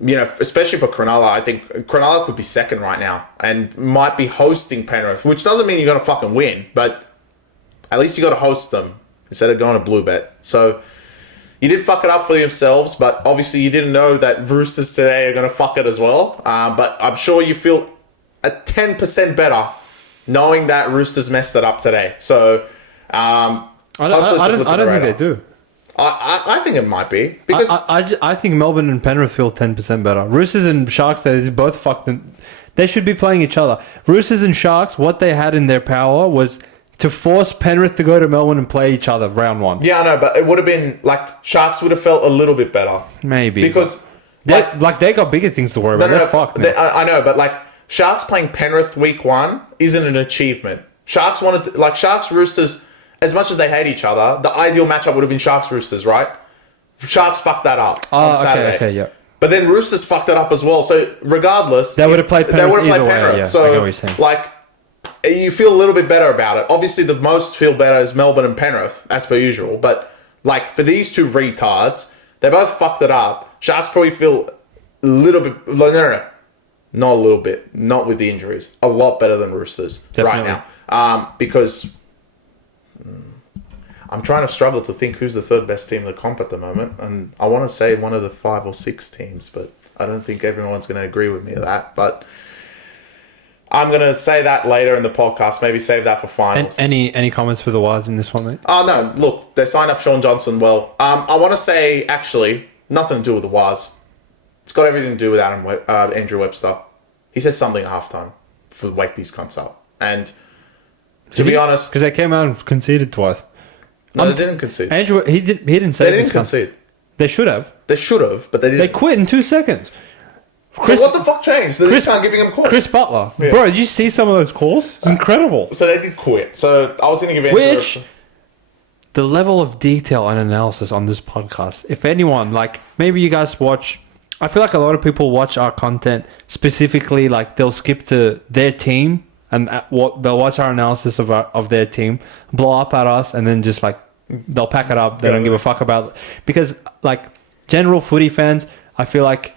You know, especially for Cronulla, I think Cronulla could be second right now and might be hosting Penrith, which doesn't mean you're going to fucking win, but at least you got to host them instead of going to blue bet. So you did fuck it up for yourselves, but obviously you didn't know that Roosters today are going to fuck it as well. But I'm sure you feel a 10% better knowing that Roosters messed it up today. So I don't think they do. I think it might be because I think Melbourne and Penrith feel 10% better. Roosters and Sharks, they both fucked. They should be playing each other. Roosters and Sharks, what they had in their power was to force Penrith to go to Melbourne and play each other round 1. Yeah, I know, but it would have been like Sharks would have felt a little bit better, maybe, because they got bigger things to worry about. They're fucked. I know, but like Sharks playing Penrith week 1 isn't an achievement. Sharks Roosters. As much as they hate each other, the ideal matchup would have been Sharks Roosters, right? Sharks fucked that up on Saturday. Okay, yeah. But then Roosters fucked it up as well. So regardless, they would have played Penrith. They would have played Penrith. Yeah, so I get what you're saying. Like, you feel a little bit better about it. Obviously, the most feel better is Melbourne and Penrith, as per usual. But like for these two retards, they both fucked it up. Sharks probably feel a little bit. No, not a little bit. Not with the injuries. A lot better than Roosters right now. Because I'm trying to struggle to think who's the third best team in the comp at the moment. And I want to say one of the 5 or 6 teams, but I don't think everyone's going to agree with me on that. But I'm going to say that later in the podcast. Maybe save that for finals. And any comments for the Wise in this one, mate? Oh, no. Look, they signed up Sean Johnson well. I want to say, actually, nothing to do with the Wise. It's got everything to do with Andrew Webster. He said something at halftime for wake these cunts up. And To be honest, because they came out and conceded twice. no, they didn't concede. Andrew, he didn't say They didn't concede. They should have. They should have, but they didn't. They quit in 2 seconds. So what the fuck changed? They just can't giving him calls. Chris Butler. Yeah. Bro, did you see some of those calls? It's incredible. So they did quit. So I was going to give Andrew... Which, the level of detail and analysis on this podcast, if anyone, like, maybe you guys watch... I feel like a lot of people watch our content specifically, like, they'll skip to their team and they'll watch our analysis of their team, blow up at us, and then just, like, they'll pack it up. They don't give a fuck about... Because, like, general footy fans, I feel like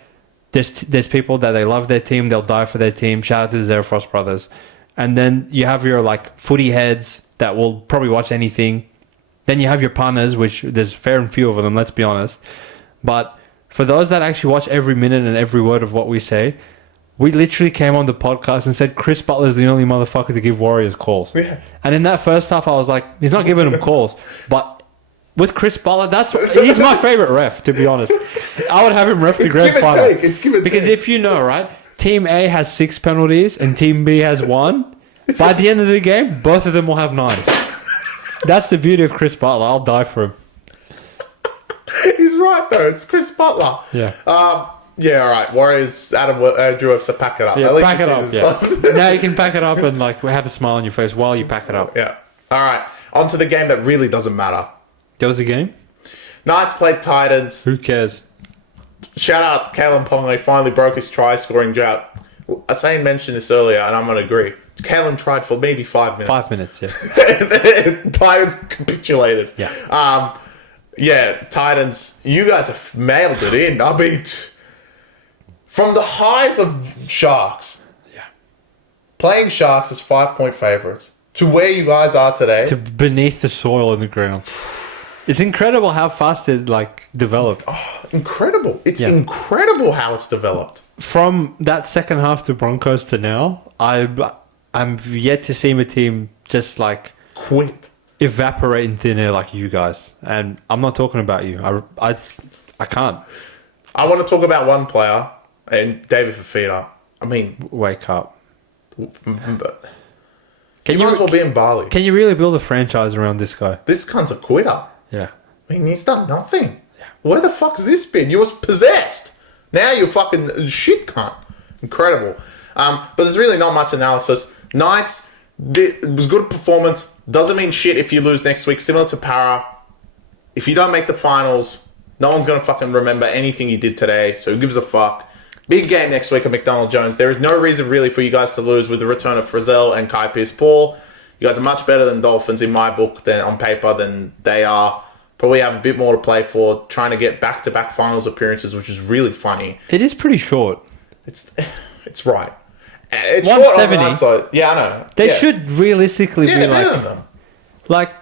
there's people that they love their team, they'll die for their team. Shout out to the Zerfrost brothers. And then you have your like footy heads that will probably watch anything. Then you have your punters, which there's fair and few of them, let's be honest. But for those that actually watch every minute and every word of what we say, we literally came on the podcast and said Chris Butler's the only motherfucker to give Warriors calls. Yeah. And in that first half, I was like, he's not giving them calls. But with Chris Butler, he's my favourite ref, to be honest. I would have him ref the grand final. It's give and because take. if you know, right, Team A has 6 penalties and Team B has 1. By the end of the game, both of them will have 9. That's the beauty of Chris Butler. I'll die for him. He's right, though. It's Chris Butler. Yeah. Yeah, all right. Warriors, Drew Webster, pack it up. Yeah, At least pack it up. Yeah. Now you can pack it up and like have a smile on your face while you pack it up. Yeah. All right. On to the game that really doesn't matter. There was a game? Knights played Titans. Who cares? Shout out Kalen Ponga. Finally broke his try-scoring drought. Hussein mentioned this earlier, and I'm going to agree. Kalen tried for maybe 5 minutes. 5 minutes, yeah. Titans capitulated. Yeah. Yeah, Titans, you guys have mailed it in. I mean, from the highs of Sharks, Yeah. playing Sharks as 5-point favourites, to where you guys are today. To beneath the soil in the ground. It's incredible how fast it like developed. Incredible. It's incredible how it's developed. From that second half to Broncos to now, I'm yet to see my team just like Quit. evaporate in thin air like you guys. And I'm not talking about you. I can't. I want to talk about one player, and David Fafita. I mean, Wake up. but Can you might as well be in Bali. Can you really build a franchise around this guy? This cunt's a quitter. Yeah. I mean, he's done nothing. Where the fuck's this been? You was possessed. Now you're fucking shit cunt. Incredible. But there's really not much analysis. Knights, it was good performance. Doesn't mean shit if you lose next week. Similar to Para. If you don't make the finals, no one's going to fucking remember anything you did today. So who gives a fuck? Big game next week at McDonald Jones. There is no reason really for you guys to lose with the return of Frizzell and Kai Pearce-Paul. You guys are much better than Dolphins in my book than on paper than they are. Probably have a bit more to play for. Trying to get back-to-back finals appearances, which is really funny. It is pretty short. It's right. It's 170. short on the outside. Yeah, I know. They should realistically be like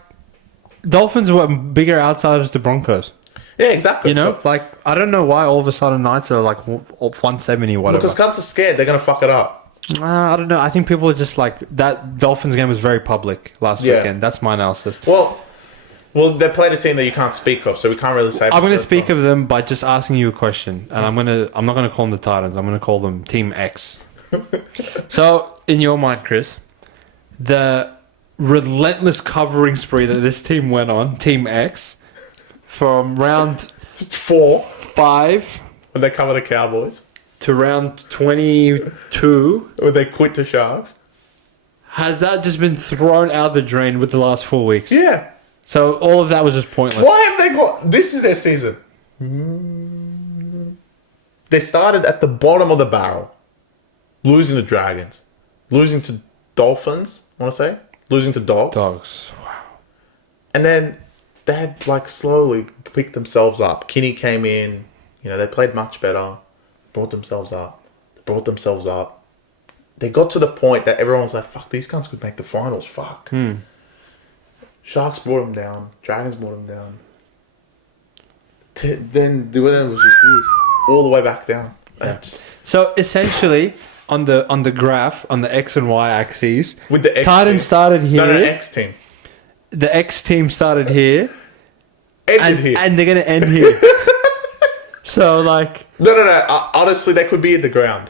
Dolphins were bigger outsiders to Broncos. Yeah, exactly. You know, like I don't know why all of a sudden Knights are like 170 whatever. Because cunts are scared they're gonna fuck it up. I don't know. I think people are just like that. Dolphins game was very public last weekend. That's my analysis. Well, they played a team that you can't speak of, so we can't really say. I'm going to speak of them by just asking you a question, and I'm not going to call them the Titans. I'm going to call them Team X. So, in your mind, Chris, the relentless covering spree that this team went on, Team X, from round 4-5 when they cover the Cowboys to round 22 when they quit to Sharks, has that just been thrown out the drain with the last 4 weeks? Yeah. So all of that was just pointless. Why have they got... This is their season. They started at the bottom of the barrel. Losing to Dragons. Losing to Dolphins, I want to say. Losing to Dogs. Wow. And then they had like slowly picked themselves up. Kinney came in. You know, they played much better. Brought themselves up. They got to the point that everyone's like, fuck, these cunts could make the finals. Fuck. Sharks brought them down. Dragons brought them down. Then the winner was just this. All the way back down. Yeah. So essentially, on the graph, on the X and Y axes, with the X Titans started here. No, X team. The X team started here. Ended here. And they're going to end here. So, like... No. Honestly, they could be in the ground.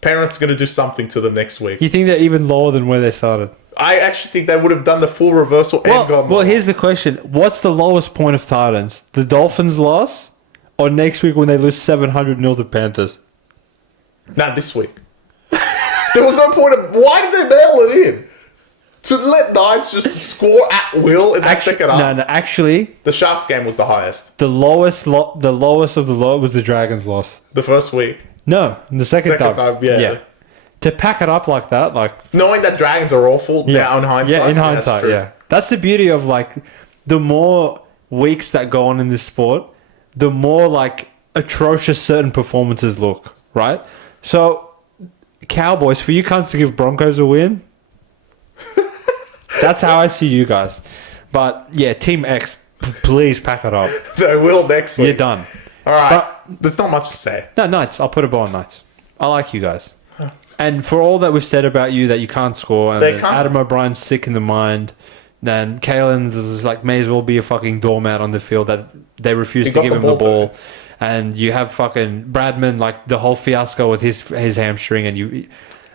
Penrith's going to do something to them next week. You think they're even lower than where they started? I actually think they would have done the full reversal and gone. Well, here's the question. What's the lowest point of Titans? The Dolphins loss? Or next week when they lose 700-0 to Panthers? Nah, this week. There was no point of... Why did they mail it in? To let Knights just score at will in that second half? No, actually... The Sharks game was the highest. The lowest of the low was the Dragons loss. The first week. No, the second time. Yeah. To pack it up like that, like... Knowing that Dragons are awful now in hindsight. Yeah, in hindsight, yeah. That's the beauty of, like, the more weeks that go on in this sport, the more, like, atrocious certain performances look, right? So, Cowboys, for you cunts to give Broncos a win... That's how I see you guys. But, yeah, Team X, please pack it up. They will next week. You're done. All right. There's not much to say. No, Knights. I'll put a bow on Knights. I like you guys. And for all that we've said about you, that you can't score, and Adam O'Brien's sick in the mind, then Kalen's is like, may as well be a fucking doormat on the field, that they refuse to give him the ball. And you have fucking Bradman, like the whole fiasco with his hamstring. And you,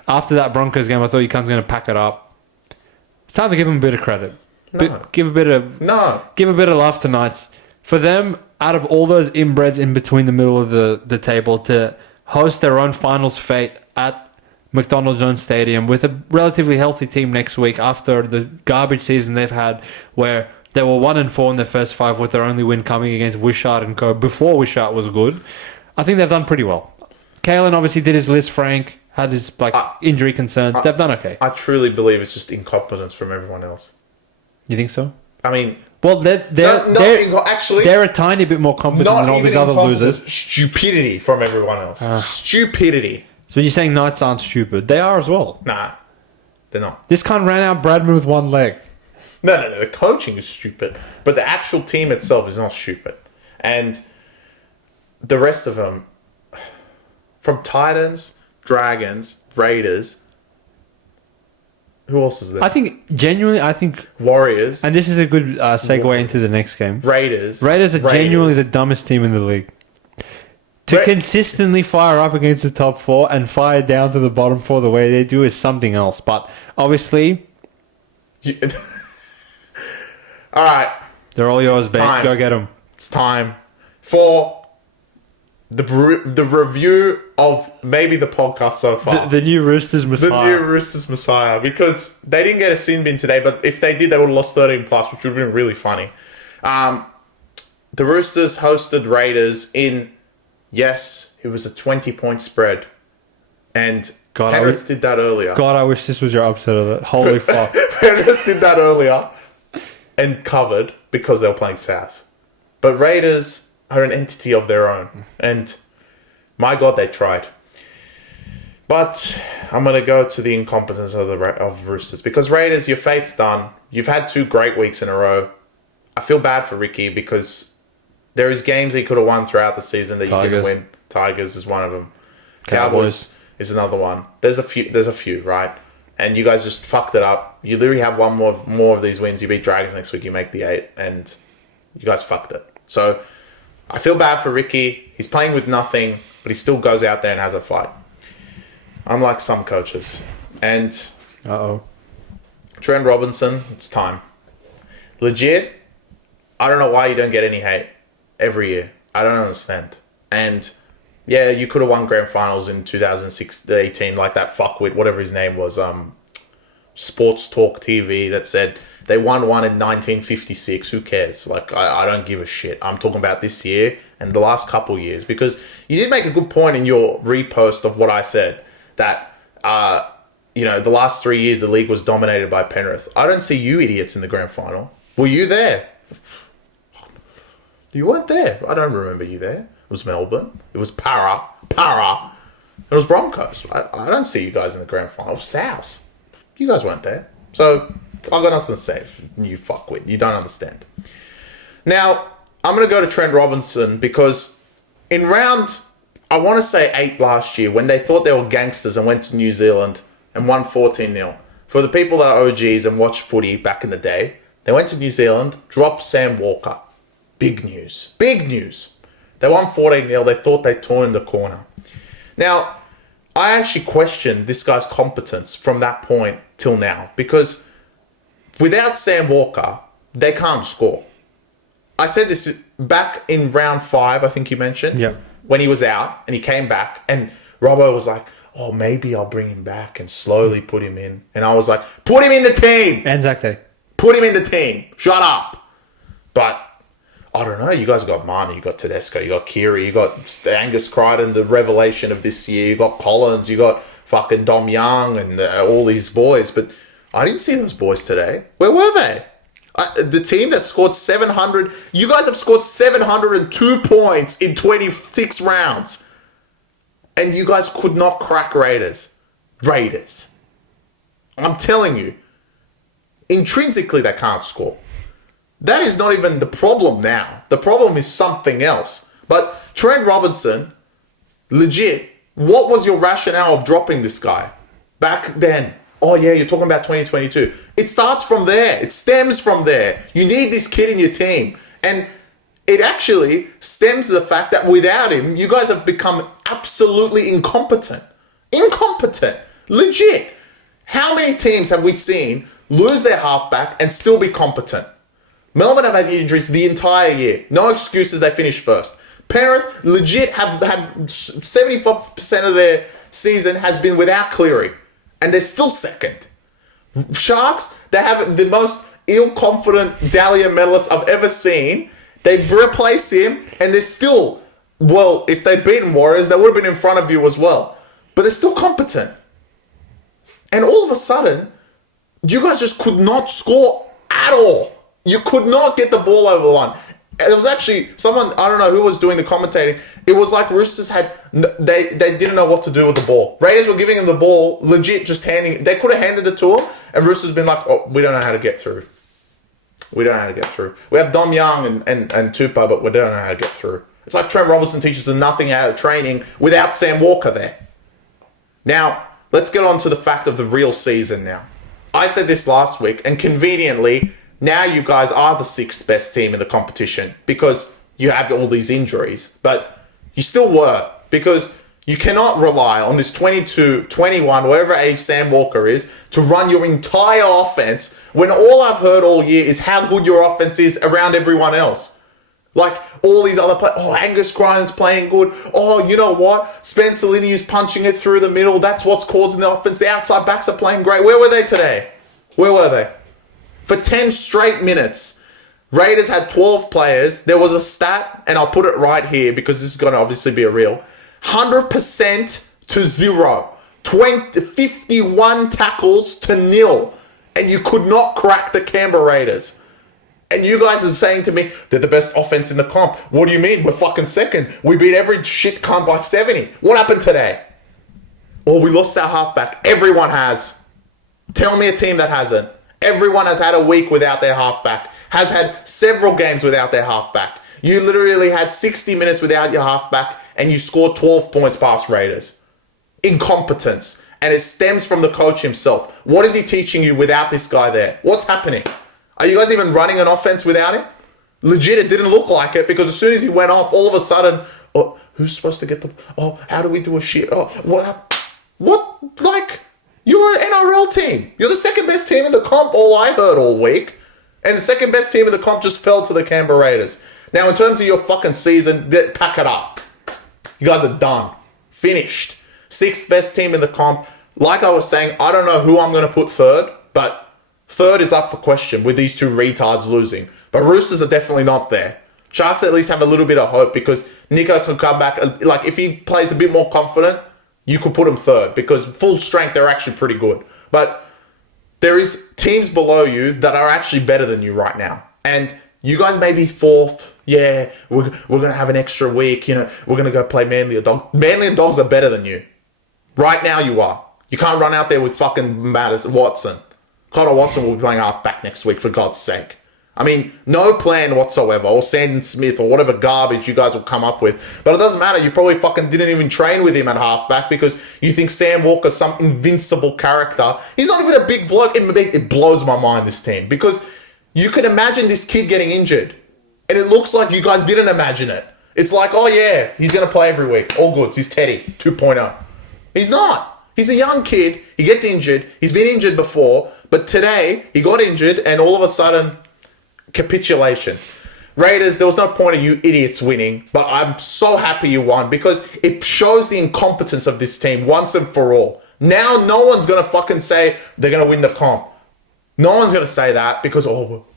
after that Broncos game, I thought you cunts going to pack it up. It's time to give him a bit of credit. Give a bit of love to Knights. For them, out of all those inbreds in between the middle of the table, to host their own finals fate at McDonald Jones Stadium with a relatively healthy team next week after the garbage season they've had, where they were 1-4 in their first 5 with their only win coming against Wishart and Co. before Wishart was good. I think they've done pretty well. Kalen obviously did his list. Frank had his injury concerns. They've done okay. I truly believe it's just incompetence from everyone else. You think so? I mean... Well, they're a tiny bit more competent than all these other losers. Stupidity from everyone else. Stupidity. So you're saying Knights aren't stupid? They are as well. Nah, they're not. This cunt ran out Bradman with one leg. No. The coaching is stupid, but the actual team itself is not stupid. And the rest of them, from Titans, Dragons, Raiders. Who else is there? I think Warriors. And this is a good segue into the next game. Raiders are genuinely the dumbest team in the league. To consistently fire up against the top 4 and fire down to the bottom 4 the way they do is something else. But obviously... All right. They're all yours, babe. Go get them. It's time for the review of maybe the podcast so far. The new Roosters Messiah. Because they didn't get a sin bin today, but if they did, they would have lost 13+, which would have been really funny. The Roosters hosted Raiders in... Yes, it was a 20-point spread. And Penrith did that earlier. God, I wish this was your upset of it. Holy fuck. Penrith did that earlier and covered because they were playing South. But Raiders are an entity of their own. And my God, they tried. But I'm going to go to the incompetence of Roosters. Because Raiders, your fate's done. You've had 2 great weeks in a row. I feel bad for Ricky because... there is games he could have won throughout the season that you didn't win. Tigers is one of them. Cowboys is another one. There's a few, right? And you guys just fucked it up. You literally have one more of these wins. You beat Dragons next week. You make the 8, and you guys fucked it. So I feel bad for Ricky. He's playing with nothing, but he still goes out there and has a fight. Unlike some coaches. And Trent Robinson, it's time. Legit, I don't know why you don't get any hate every year. I don't understand. And yeah, you could have won grand finals in 2018, like that fuckwit, whatever his name was, Sports Talk TV that said they won one in 1956. Who cares? Like, I don't give a shit. I'm talking about this year and the last couple of years, because you did make a good point in your repost of what I said, that the last 3 years the league was dominated by Penrith. I don't see you idiots in the grand final. Were you there? You weren't there. I don't remember you there. It was Melbourne. It was Para. It was Broncos. I don't see you guys in the grand final. It was South. You guys weren't there. So, I've got nothing to say. You fuckwit. You don't understand. Now, I'm going to go to Trent Robinson because in round, I want to say 8 last year, when they thought they were gangsters and went to New Zealand and won 14-0. For the people that are OGs and watched footy back in the day, they went to New Zealand, dropped Sam Walker. Big news. They won 14-0. They thought they'd torn the corner. Now, I actually questioned this guy's competence from that point till now, because without Sam Walker, they can't score. I said this back in round 5, I think you mentioned. Yeah. When he was out and he came back and Robbo was like, oh, maybe I'll bring him back and slowly put him in. And I was like, put him in the team. Exactly. Put him in the team. Shut up. But I don't know. You guys got Marnie, you got Tedesco, you got Kiri, you got Angus Crichton, the revelation of this year. You got Collins, you got fucking Dom Young and all these boys. But I didn't see those boys today. Where were they? The team that scored 700... You guys have scored 702 points in 26 rounds. And you guys could not crack Raiders. I'm telling you. Intrinsically, they can't score. That is not even the problem now. The problem is something else. But Trent Robinson, legit, what was your rationale of dropping this guy back then? Oh yeah, you're talking about 2022. It starts from there. It stems from there. You need this kid in your team. And it actually stems to the fact that without him, you guys have become absolutely incompetent. Incompetent. Legit. How many teams have we seen lose their halfback and still be competent? Melbourne have had injuries the entire year. No excuses, they finished first. Penrith legit have had 75% of their season has been without Cleary. And they're still second. Sharks, they have the most ill-confident Dahlia medalist I've ever seen. They've replaced him, and they're still, well, if they'd beaten Warriors, they would have been in front of you as well. But they're still competent. And all of a sudden, you guys just could not score at all. You could not get the ball over the line. And it was actually someone, I don't know who was doing the commentating. It was like Roosters had, they didn't know what to do with the ball. Raiders were giving them the ball, legit just handing, they could have handed it to them, and Roosters been like, oh, we don't know how to get through. We don't know how to get through. We have Dom Young and Tupou, but we don't know how to get through. It's like Trent Robinson teaches them nothing out of training without Sam Walker there. Now, let's get on to the fact of the real season now. I said this last week, and conveniently, now you guys are the 6th best team in the competition because you have all these injuries. But you still were, because you cannot rely on this 22, 21, whatever age Sam Walker is, to run your entire offense when all I've heard all year is how good your offense is around everyone else. Like all these other players. Oh, Angus Crichton's playing good. Oh, you know what? Spencer Liniu's punching it through the middle. That's what's causing the offense. The outside backs are playing great. Where were they today? Where were they? For 10 straight minutes, Raiders had 12 players. There was a stat, and I'll put it right here because this is going to obviously be a real. 100% to 0. 51 tackles to 0. And you could not crack the Canberra Raiders. And you guys are saying to me, they're the best offense in the comp. What do you mean? We're fucking second. We beat every shit cunt by 70. What happened today? Well, we lost our halfback. Everyone has. Tell me a team that hasn't. Everyone has had a week without their halfback. Has had several games without their halfback. You literally had 60 minutes without your halfback and you scored 12 points past Raiders. Incompetence. And it stems from the coach himself. What is he teaching you without this guy there? What's happening? Are you guys even running an offense without him? Legit, it didn't look like it because as soon as he went off, all of a sudden, oh, who's supposed to get the... Oh, how do we do a shit? Oh, what? Like... You're an NRL team. You're the second best team in the comp, all I heard all week. And the second best team in the comp just fell to the Canberra Raiders. Now, in terms of your fucking season, pack it up. You guys are done. Finished. 6th best team in the comp. Like I was saying, I don't know who I'm going to put third, but third is up for question with these two retards losing. But Roosters are definitely not there. Sharks at least have a little bit of hope because Nico can come back. Like, if he plays a bit more confident, you could put them third because full strength, they're actually pretty good. But there is teams below you that are actually better than you right now. And you guys may be 4th. Yeah, we're going to have an extra week. You know, we're going to go play Manly or Dogs. Manly and Dogs are better than you. Right now you are. You can't run out there with fucking Watson. Connor Watson will be playing halfback next week, for God's sake. I mean, no plan whatsoever, or Sandon Smith, or whatever garbage you guys will come up with. But it doesn't matter. You probably fucking didn't even train with him at halfback because you think Sam Walker's some invincible character. He's not even a big bloke. It blows my mind, this team, because you can imagine this kid getting injured, and it looks like you guys didn't imagine it. It's like, oh yeah, he's going to play every week. All goods. He's Teddy 2.0. He's not. He's a young kid. He gets injured. He's been injured before. But today, he got injured and all of a sudden, capitulation. Raiders, there was no point of you idiots winning, but I'm so happy you won because it shows the incompetence of this team once and for all. Now, no one's going to fucking say they're going to win the comp. No one's going to say that because,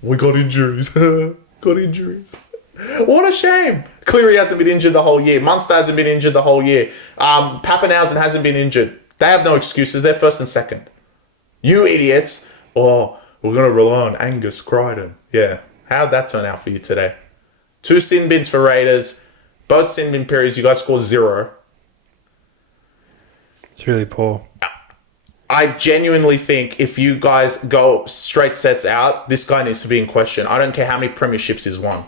we got injuries. Got injuries. What a shame. Cleary hasn't been injured the whole year. Munster hasn't been injured the whole year. Pappenhausen hasn't been injured. They have no excuses. They're first and second. You idiots. We're going to rely on Angus Crichton. Yeah. How'd that turn out for you today? 2 sin bins for Raiders. Both sin bin periods, you guys scored 0. It's really poor. I genuinely think if you guys go straight sets out, this guy needs to be in question. I don't care how many premierships he's won.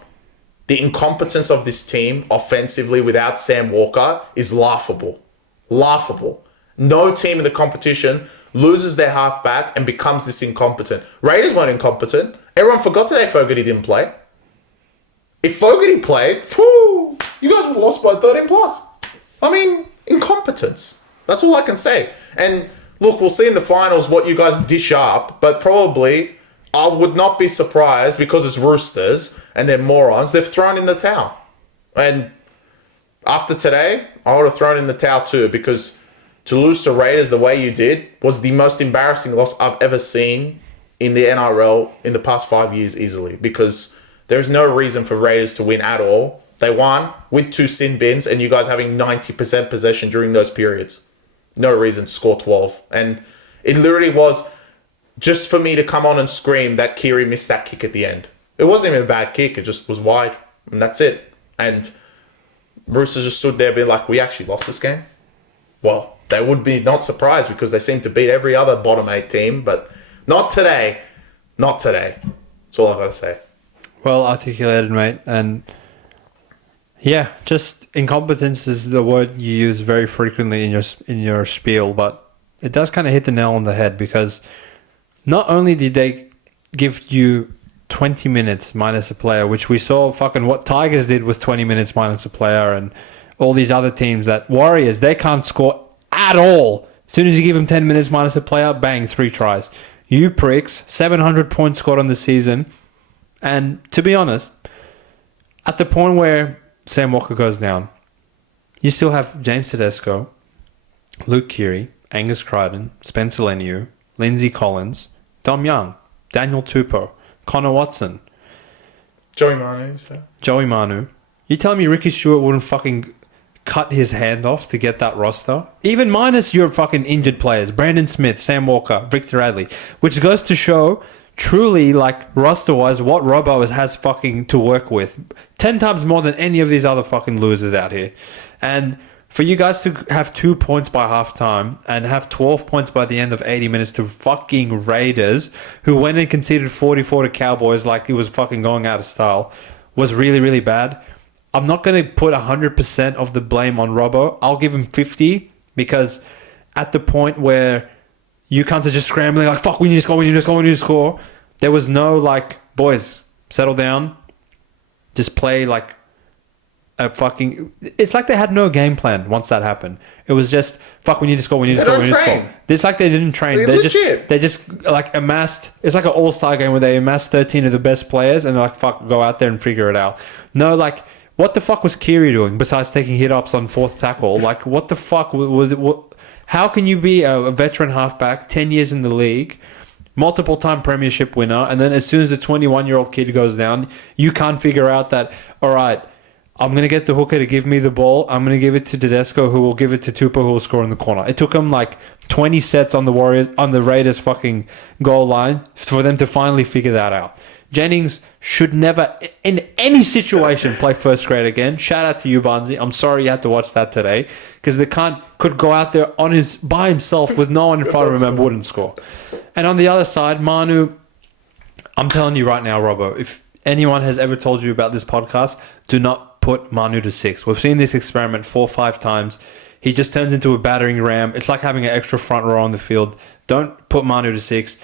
The incompetence of this team offensively without Sam Walker is laughable. Laughable. No team in the competition loses their halfback and becomes this incompetent. Raiders weren't incompetent. Everyone forgot today Fogarty didn't play. If Fogarty played, you guys would have lost by 13 plus. I mean, incompetence. That's all I can say. And look, we'll see in the finals what you guys dish up, but probably I would not be surprised because it's Roosters and they're morons. They've thrown in the towel. And after today, I would have thrown in the towel too because to lose to Raiders the way you did was the most embarrassing loss I've ever seen in the NRL in the past 5 years easily because there's no reason for Raiders to win at all. They won with 2 sin bins and you guys having 90% possession during those periods. No reason to score 12. And it literally was just for me to come on and scream that Keary missed that kick at the end. It wasn't even a bad kick. It just was wide. And that's it. And Roosters just stood there being like, we actually lost this game. Well, they would be not surprised because they seem to beat every other bottom 8 team. But not today. Not today. That's all I've got to say. Well articulated, mate. And yeah, just incompetence is the word you use very frequently in your spiel, but it does kind of hit the nail on the head because not only did they give you 20 minutes minus a player, which we saw fucking what Tigers did with 20 minutes minus a player and all these other teams that Warriors, they can't score at all. As soon as you give them 10 minutes minus a player, bang, 3 tries. You pricks, 700 points scored on the season. And to be honest, at the point where Sam Walker goes down, you still have James Tedesco, Luke Keary, Angus Crichton, Spencer Leniu, Lindsay Collins, Dom Young, Daniel Tupou, Connor Watson, Joey Manu. You telling me Ricky Stewart wouldn't fucking cut his hand off to get that roster? Even minus your fucking injured players, Brandon Smith, Sam Walker, Victor Radley, which goes to show truly, like, roster-wise, what Robbo has fucking to work with. 10 times more than any of these other fucking losers out here. And for you guys to have 2 points by halftime and have 12 points by the end of 80 minutes to fucking Raiders, who went and conceded 44 to Cowboys like it was fucking going out of style, was really, really bad. I'm not going to put 100% of the blame on Robbo. I'll give him 50 because at the point where you cunts are just scrambling like, fuck, we need to score. There was no like, boys, settle down. Just play like a fucking... It's like they had no game plan once that happened. It was just, fuck, we need to score. It's like they didn't train. They just like amassed... It's like an all-star game where they amassed 13 of the best players and they're like, fuck, go out there and figure it out. No, like, what the fuck was Keary doing besides taking hit-ups on 4th tackle? Like, what the fuck was it... How can you be a veteran halfback, 10 years in the league, multiple-time premiership winner, and then as soon as a 21-year-old kid goes down, you can't figure out that, all right, I'm going to get the hooker to give me the ball, I'm going to give it to Tedesco, who will give it to Tupou, who will score in the corner. It took him like 20 sets on the Raiders fucking goal line for them to finally figure that out. Jennings should never, in any situation, play first grade again. Shout out to you, Barnsey. I'm sorry you had to watch that today because the cunt could go out there by himself with no one in front of him and wouldn't score. And on the other side, Manu, I'm telling you right now, Robbo, if anyone has ever told you about this podcast, do not put Manu to 6. We've seen this experiment 4 or 5 times. He just turns into a battering ram. It's like having an extra front row on the field. Don't put Manu to 6.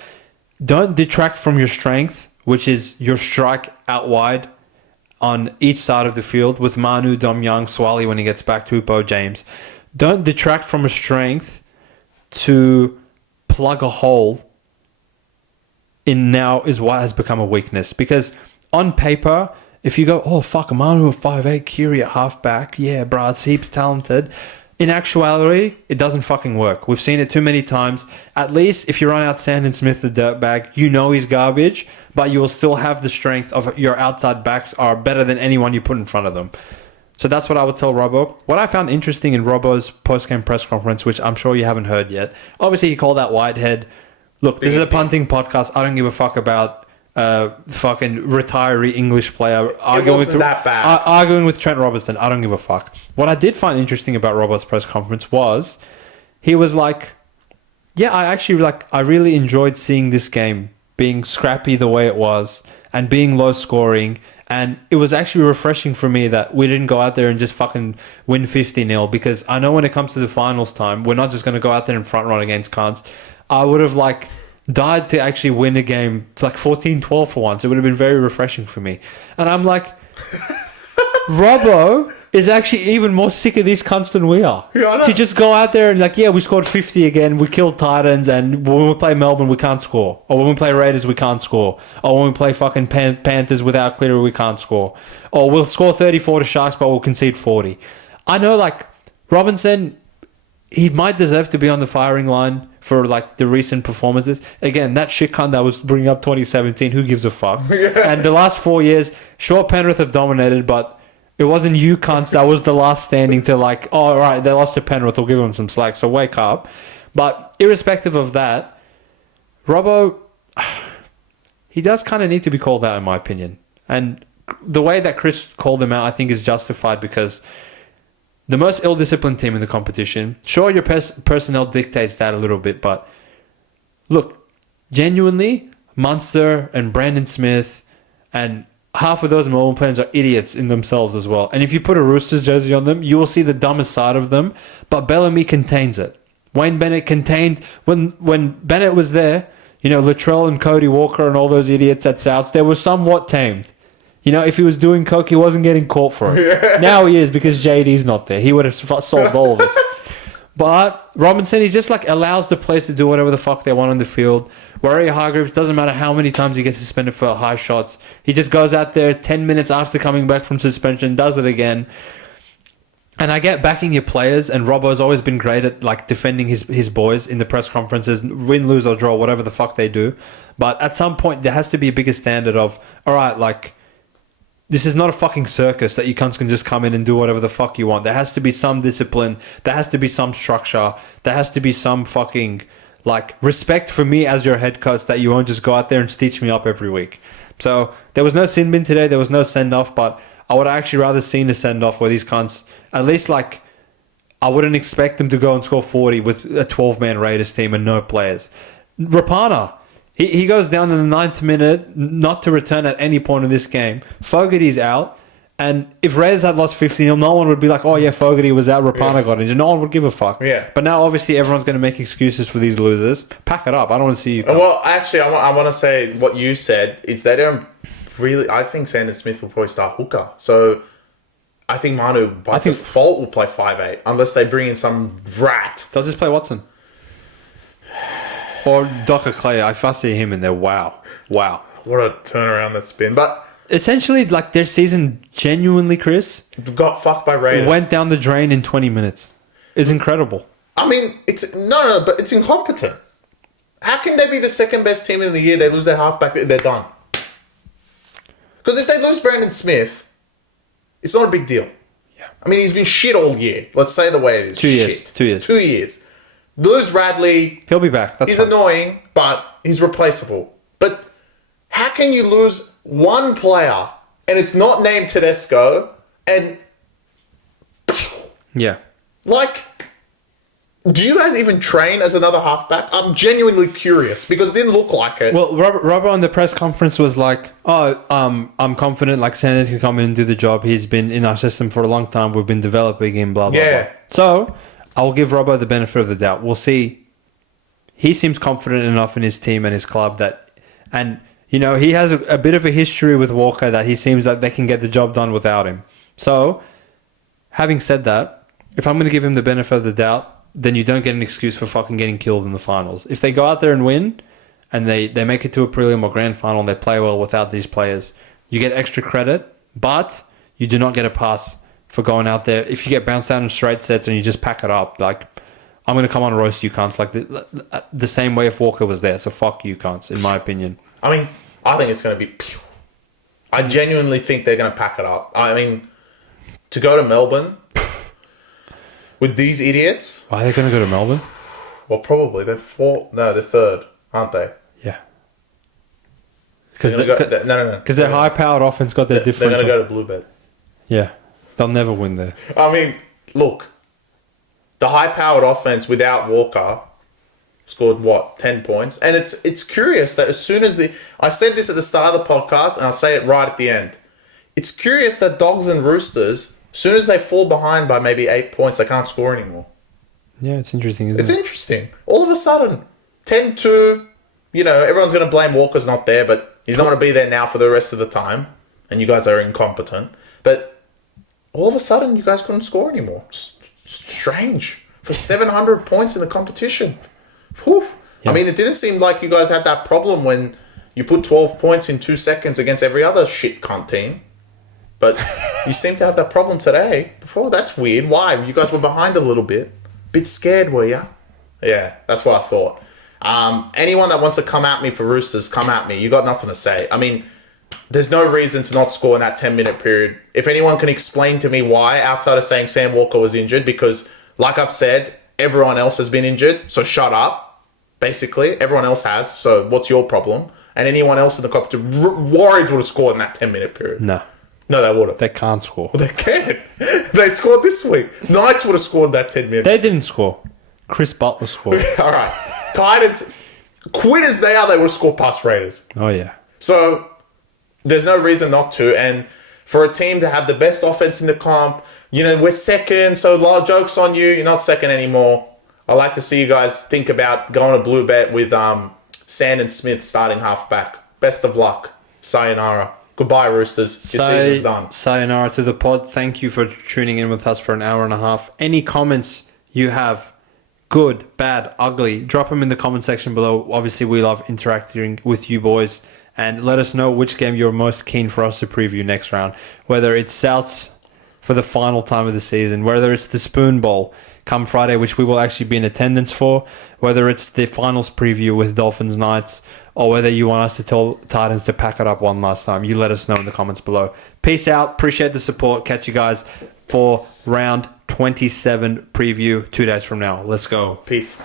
Don't detract from your strength, which is your strike out wide on each side of the field with Manu, Dom Young, Swally when he gets back, Tupou, James. Don't detract from a strength to plug a hole in now is what has become a weakness. Because on paper, if you go, oh, fuck, Manu at 5'8", Kiri at halfback, yeah, bro, it's heaps talented. In actuality, it doesn't fucking work. We've seen it too many times. At least if you run out Sandon Smith, the dirtbag, you know he's garbage, but you will still have the strength of your outside backs are better than anyone you put in front of them. So that's what I would tell Robbo. What I found interesting in Robbo's post-game press conference, which I'm sure you haven't heard yet, obviously he called out Whitehead. Look, this is a punting podcast. I don't give a fuck about fucking retiree English player arguing with Trent Robertson. I don't give a fuck. What I did find interesting about Robbo's press conference was he was like, yeah, I really enjoyed seeing this game being scrappy the way it was and being low scoring. And it was actually refreshing for me that we didn't go out there and just fucking win 50-0, because I know when it comes to the finals time, we're not just going to go out there and front run against cunts. I would have died to actually win a game 14-12 for once. It would have been very refreshing for me. And I'm like, Robbo is actually even more sick of these cunts than we are. Yeah, to just go out there and we scored 50 again, we killed Titans, and when we play Melbourne, we can't score. Or when we play Raiders, we can't score. Or when we play fucking Panthers without Cleary, we can't score. Or we'll score 34 to Sharks, but we'll concede 40. I know, Robinson, he might deserve to be on the firing line for the recent performances. Again, that shit cunt that was bringing up 2017, who gives a fuck? Yeah. And the last 4 years, sure, Penrith have dominated, but it wasn't you cunts that was the last standing to oh, right, they lost to Penrith, we'll give them some slack, so wake up. But irrespective of that, Robbo, he does kind of need to be called out, in my opinion. And the way that Chris called him out, I think, is justified, because the most ill-disciplined team in the competition, sure, your personnel dictates that a little bit, but look, genuinely, Munster and Brandon Smith and half of those Melbourne players are idiots in themselves as well. And if you put a Roosters jersey on them, you will see the dumbest side of them, but Bellamy contains it. Wayne Bennett contained, when Bennett was there, Latrell and Cody Walker and all those idiots at Souths, they were somewhat tamed. If he was doing coke, he wasn't getting caught for it. Yeah. Now he is, because JD's not there. He would have solved all of this. But Robinson, he just allows the players to do whatever the fuck they want on the field. Warrior-Hargreaves, doesn't matter how many times he gets suspended for high shots. He just goes out there 10 minutes after coming back from suspension, does it again. And I get backing your players, and Robbo's always been great at defending his boys in the press conferences, win, lose or draw, whatever the fuck they do. But at some point, there has to be a bigger standard of, all right, this is not a fucking circus that you cunts can just come in and do whatever the fuck you want. There has to be some discipline. There has to be some structure. There has to be some fucking, respect for me as your head coach, that you won't just go out there and stitch me up every week. So, there was no sin bin today. There was no send-off, but I would actually rather seen a send-off where these cunts, at least, I wouldn't expect them to go and score 40 with a 12-man Raiders team and no players. Rapana, He goes down in the 9th minute, not to return at any point in this game. Fogarty's out. And if Raiders had lost 50-0, no one would be like, oh yeah, Fogarty was out, Rapana got injured. No one would give a fuck. Yeah. But now, obviously, everyone's going to make excuses for these losers. Pack it up. I don't want to see you come. Well, actually, I want to say what you said is they don't really... I think Sandon Smith will probably start hooker. So I think Manu, by default, will play 5'8", unless they bring in some rat. Does this play Watson? Or Docker Clay, I see him in there. Wow. What a turnaround that's been. But essentially, their season genuinely, Chris, got fucked by Raiders. Went down the drain in 20 minutes. It's incredible. I mean, but it's incompetent. How can they be the second best team in the year? They lose their halfback, they're done. Because if they lose Brandon Smith, it's not a big deal. Yeah. I mean, he's been shit all year. Let's say the way it is. 2 years. 2 years. 2 years. Lose Radley. He'll be back. He's fine. Annoying, but he's replaceable. But how can you lose one player and it's not named Tedesco and... Yeah. Do you guys even train as another halfback? I'm genuinely curious because it didn't look like it. Well, Robert on the press conference was like, I'm confident Sanders can come in and do the job. He's been in our system for a long time. We've been developing him, blah, blah, blah. So... I'll give Robbo the benefit of the doubt. We'll see. He seems confident enough in his team and his club that... And, he has a bit of a history with Walker that he seems like they can get the job done without him. So, having said that, if I'm going to give him the benefit of the doubt, then you don't get an excuse for fucking getting killed in the finals. If they go out there and win, and they make it to a prelim or grand final and they play well without these players, you get extra credit, but you do not get a pass for going out there. If you get bounced out in straight sets and you just pack it up, like, I'm going to come on and roast you cunts like the same way if Walker was there. So fuck you cunts, in my opinion. I mean, I think it's going to be... I genuinely think they're going to pack it up. I mean, to go to Melbourne with these idiots... Why are they going to go to Melbourne? Well, probably. They're third, aren't they? Yeah. Because their high-powered offense got their different... They're going to go to Bluebird. Yeah. They'll never win there. I mean, look... The high-powered offense without Walker scored, 10 points? And it's curious that as soon as I said this at the start of the podcast, and I'll say it right at the end. It's curious that Dogs and Roosters, as soon as they fall behind by maybe 8 points, they can't score anymore. Yeah, it's interesting, isn't it? It's interesting. All of a sudden, 10-2, everyone's going to blame Walker's not there, but he's not going to be there now for the rest of the time. And you guys are incompetent. But all of a sudden, you guys couldn't score anymore. Strange for 700 points in the competition. Whew. Yeah. I mean, it didn't seem like you guys had that problem when you put 12 points in 2 seconds against every other shit cunt team. But you seem to have that problem today. Oh, that's weird. Why? You guys were behind a little bit. Bit scared, were you? Yeah, that's what I thought. Anyone that wants to come at me for Roosters, come at me. You got nothing to say. I mean, there's no reason to not score in that 10-minute period. If anyone can explain to me why, outside of saying Sam Walker was injured, because, like I've said, everyone else has been injured, so shut up, basically. Everyone else has, so what's your problem? And anyone else in the competition, Warriors would have scored in that 10-minute period. No, they would have. They can't score. Well, they can. They scored this week. Knights would have scored that 10-minute. They didn't score. Chris Butler scored. All right. Titans, quit as they are, they would have scored past Raiders. Oh, yeah. So... there's no reason not to, and for a team to have the best offense in the comp, we're second, so a lot of jokes on you. You're not second anymore. I like to see you guys think about going to Blue Bet with Sand and Smith starting halfback. Best of luck. Sayonara. Goodbye, Roosters. Your season's done. Sayonara to the pod. Thank you for tuning in with us for an hour and a half. Any comments you have, good, bad, ugly, drop them in the comment section below. Obviously, we love interacting with you boys. And let us know which game you're most keen for us to preview next round. Whether it's Souths for the final time of the season, whether it's the Spoon Bowl come Friday, which we will actually be in attendance for, whether it's the finals preview with Dolphins Knights, or whether you want us to tell Titans to pack it up one last time. You let us know in the comments below. Peace out. Appreciate the support. Catch you guys for round 27 preview 2 days from now. Let's go. Peace.